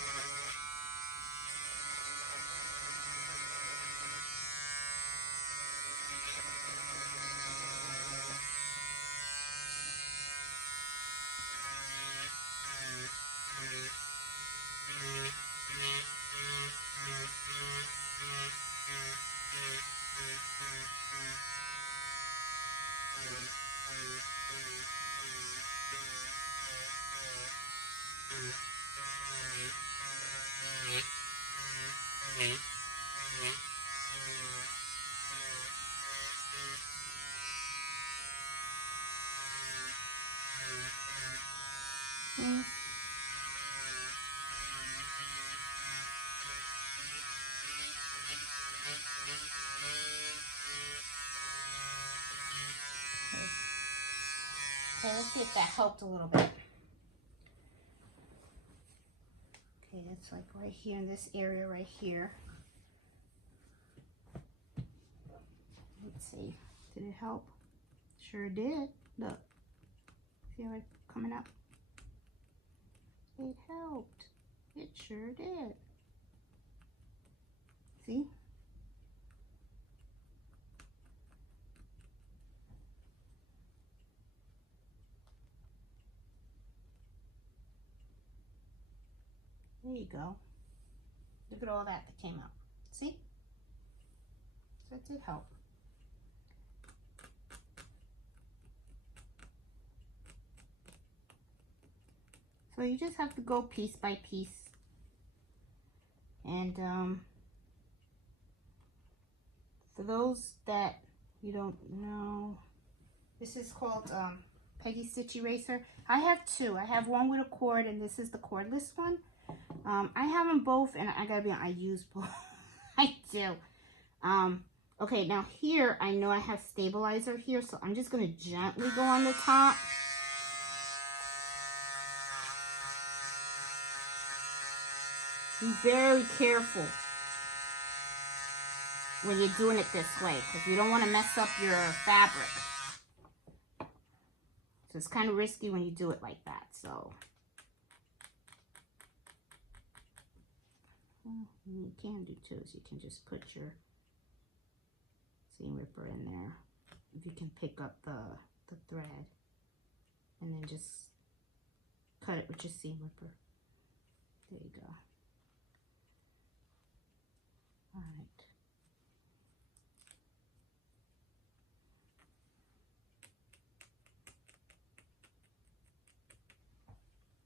Okay, let's see if that helped a little bit. Okay, that's like right here in this area right here. Let's see. Did it help? Sure did. Look. See how it's coming up? It helped. It sure did. See? There you go. Look at all that came out. See? So it did help. So you just have to go piece by piece. And for those that you don't know, this is called Peggy Stitch Eraser. I have two. I have one with a cord and this is the cordless one. I have them both, and I gotta be honest, I use both. I do. Okay, now here, I know I have stabilizer here, so I'm just gonna gently go on the top. Be very careful when you're doing it this way, because you don't want to mess up your fabric. So it's kind of risky when you do it like that, so. Well, you can do too, is you can just put your seam ripper in there. If you can pick up the thread and then just cut it with your seam ripper. There you go. All right.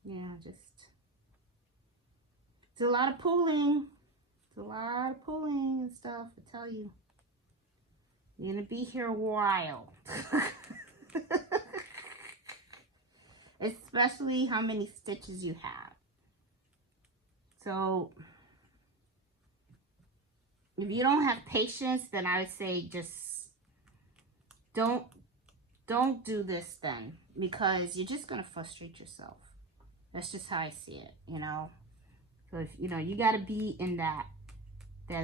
Yeah, just, it's a lot of pulling. It's a lot of pulling and stuff, I tell you. You're gonna be here a while. Especially how many stitches you have. So, if you don't have patience, then I would say just don't do this then, because you're just gonna frustrate yourself. That's just how I see it, you know. So if you know, you gotta be in that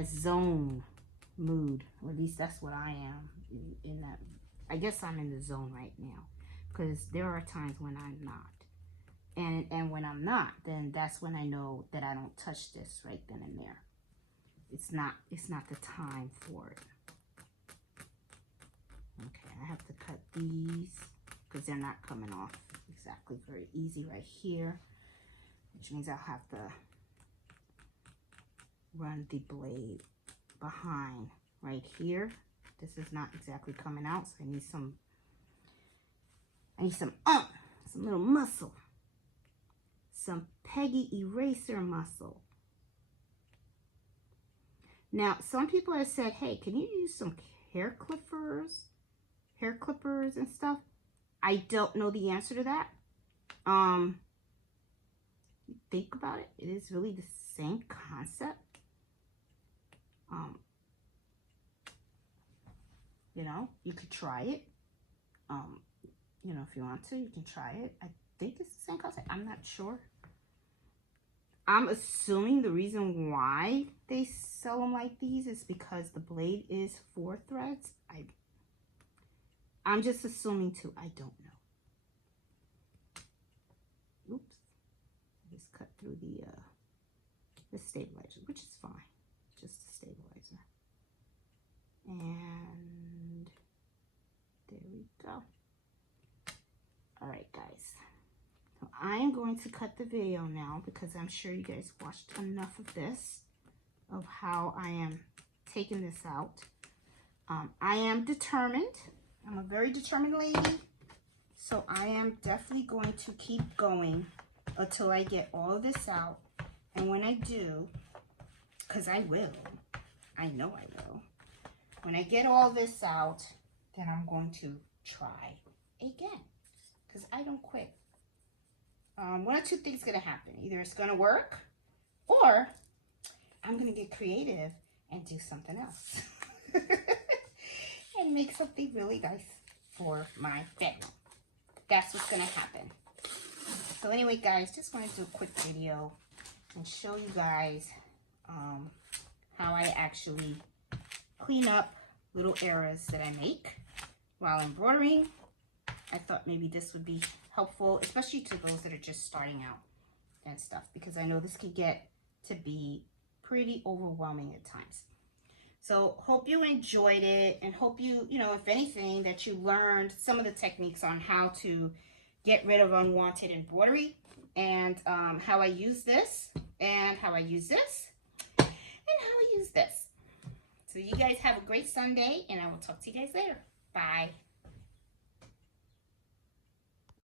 zone mood, or at least that's what I am in that. I guess I'm in the zone right now, because there are times when I'm not, and when I'm not, then that's when I know that I don't touch this right then and there. It's not the time for it. Okay, I have to cut these because they're not coming off exactly very easy right here, which means I'll have to run the blade behind right here. This is not exactly coming out, so I need some little muscle, some Peggy eraser muscle. Now, some people have said, hey, can you use some hair clippers and stuff? I don't know the answer to that. Think about it. It is really the same concept. You know, you could try it. You know, if you want to, you can try it. I think it's the same concept. I'm not sure. I'm assuming the reason why they sell them like these is because the blade is 4 threads. I'm just assuming too. I don't know. Oops. I just cut through the stabilizer, which is fine. Just a stabilizer. And there we go. All right, guys. So I am going to cut the video now because I'm sure you guys watched enough of this, of how I am taking this out. I am determined. I'm a very determined lady. So I am definitely going to keep going until I get all of this out. And when I do, because I will, I know I will. When I get all this out, then I'm going to try again, because I don't quit. One or two things going to happen. Either it's going to work, or I'm going to get creative and do something else. And make something really nice for my bedroom. That's what's going to happen. So anyway, guys, just wanted to do a quick video and show you guys how I actually clean up little errors that I make while embroidering. I thought maybe this would be helpful, especially to those that are just starting out and stuff, because I know this can get to be pretty overwhelming at times. So hope you enjoyed it, and hope you know, if anything, that you learned some of the techniques on how to get rid of unwanted embroidery, and how I use this, and how I use this, and how I use this. So you guys have a great Sunday, and I will talk to you guys later. Bye.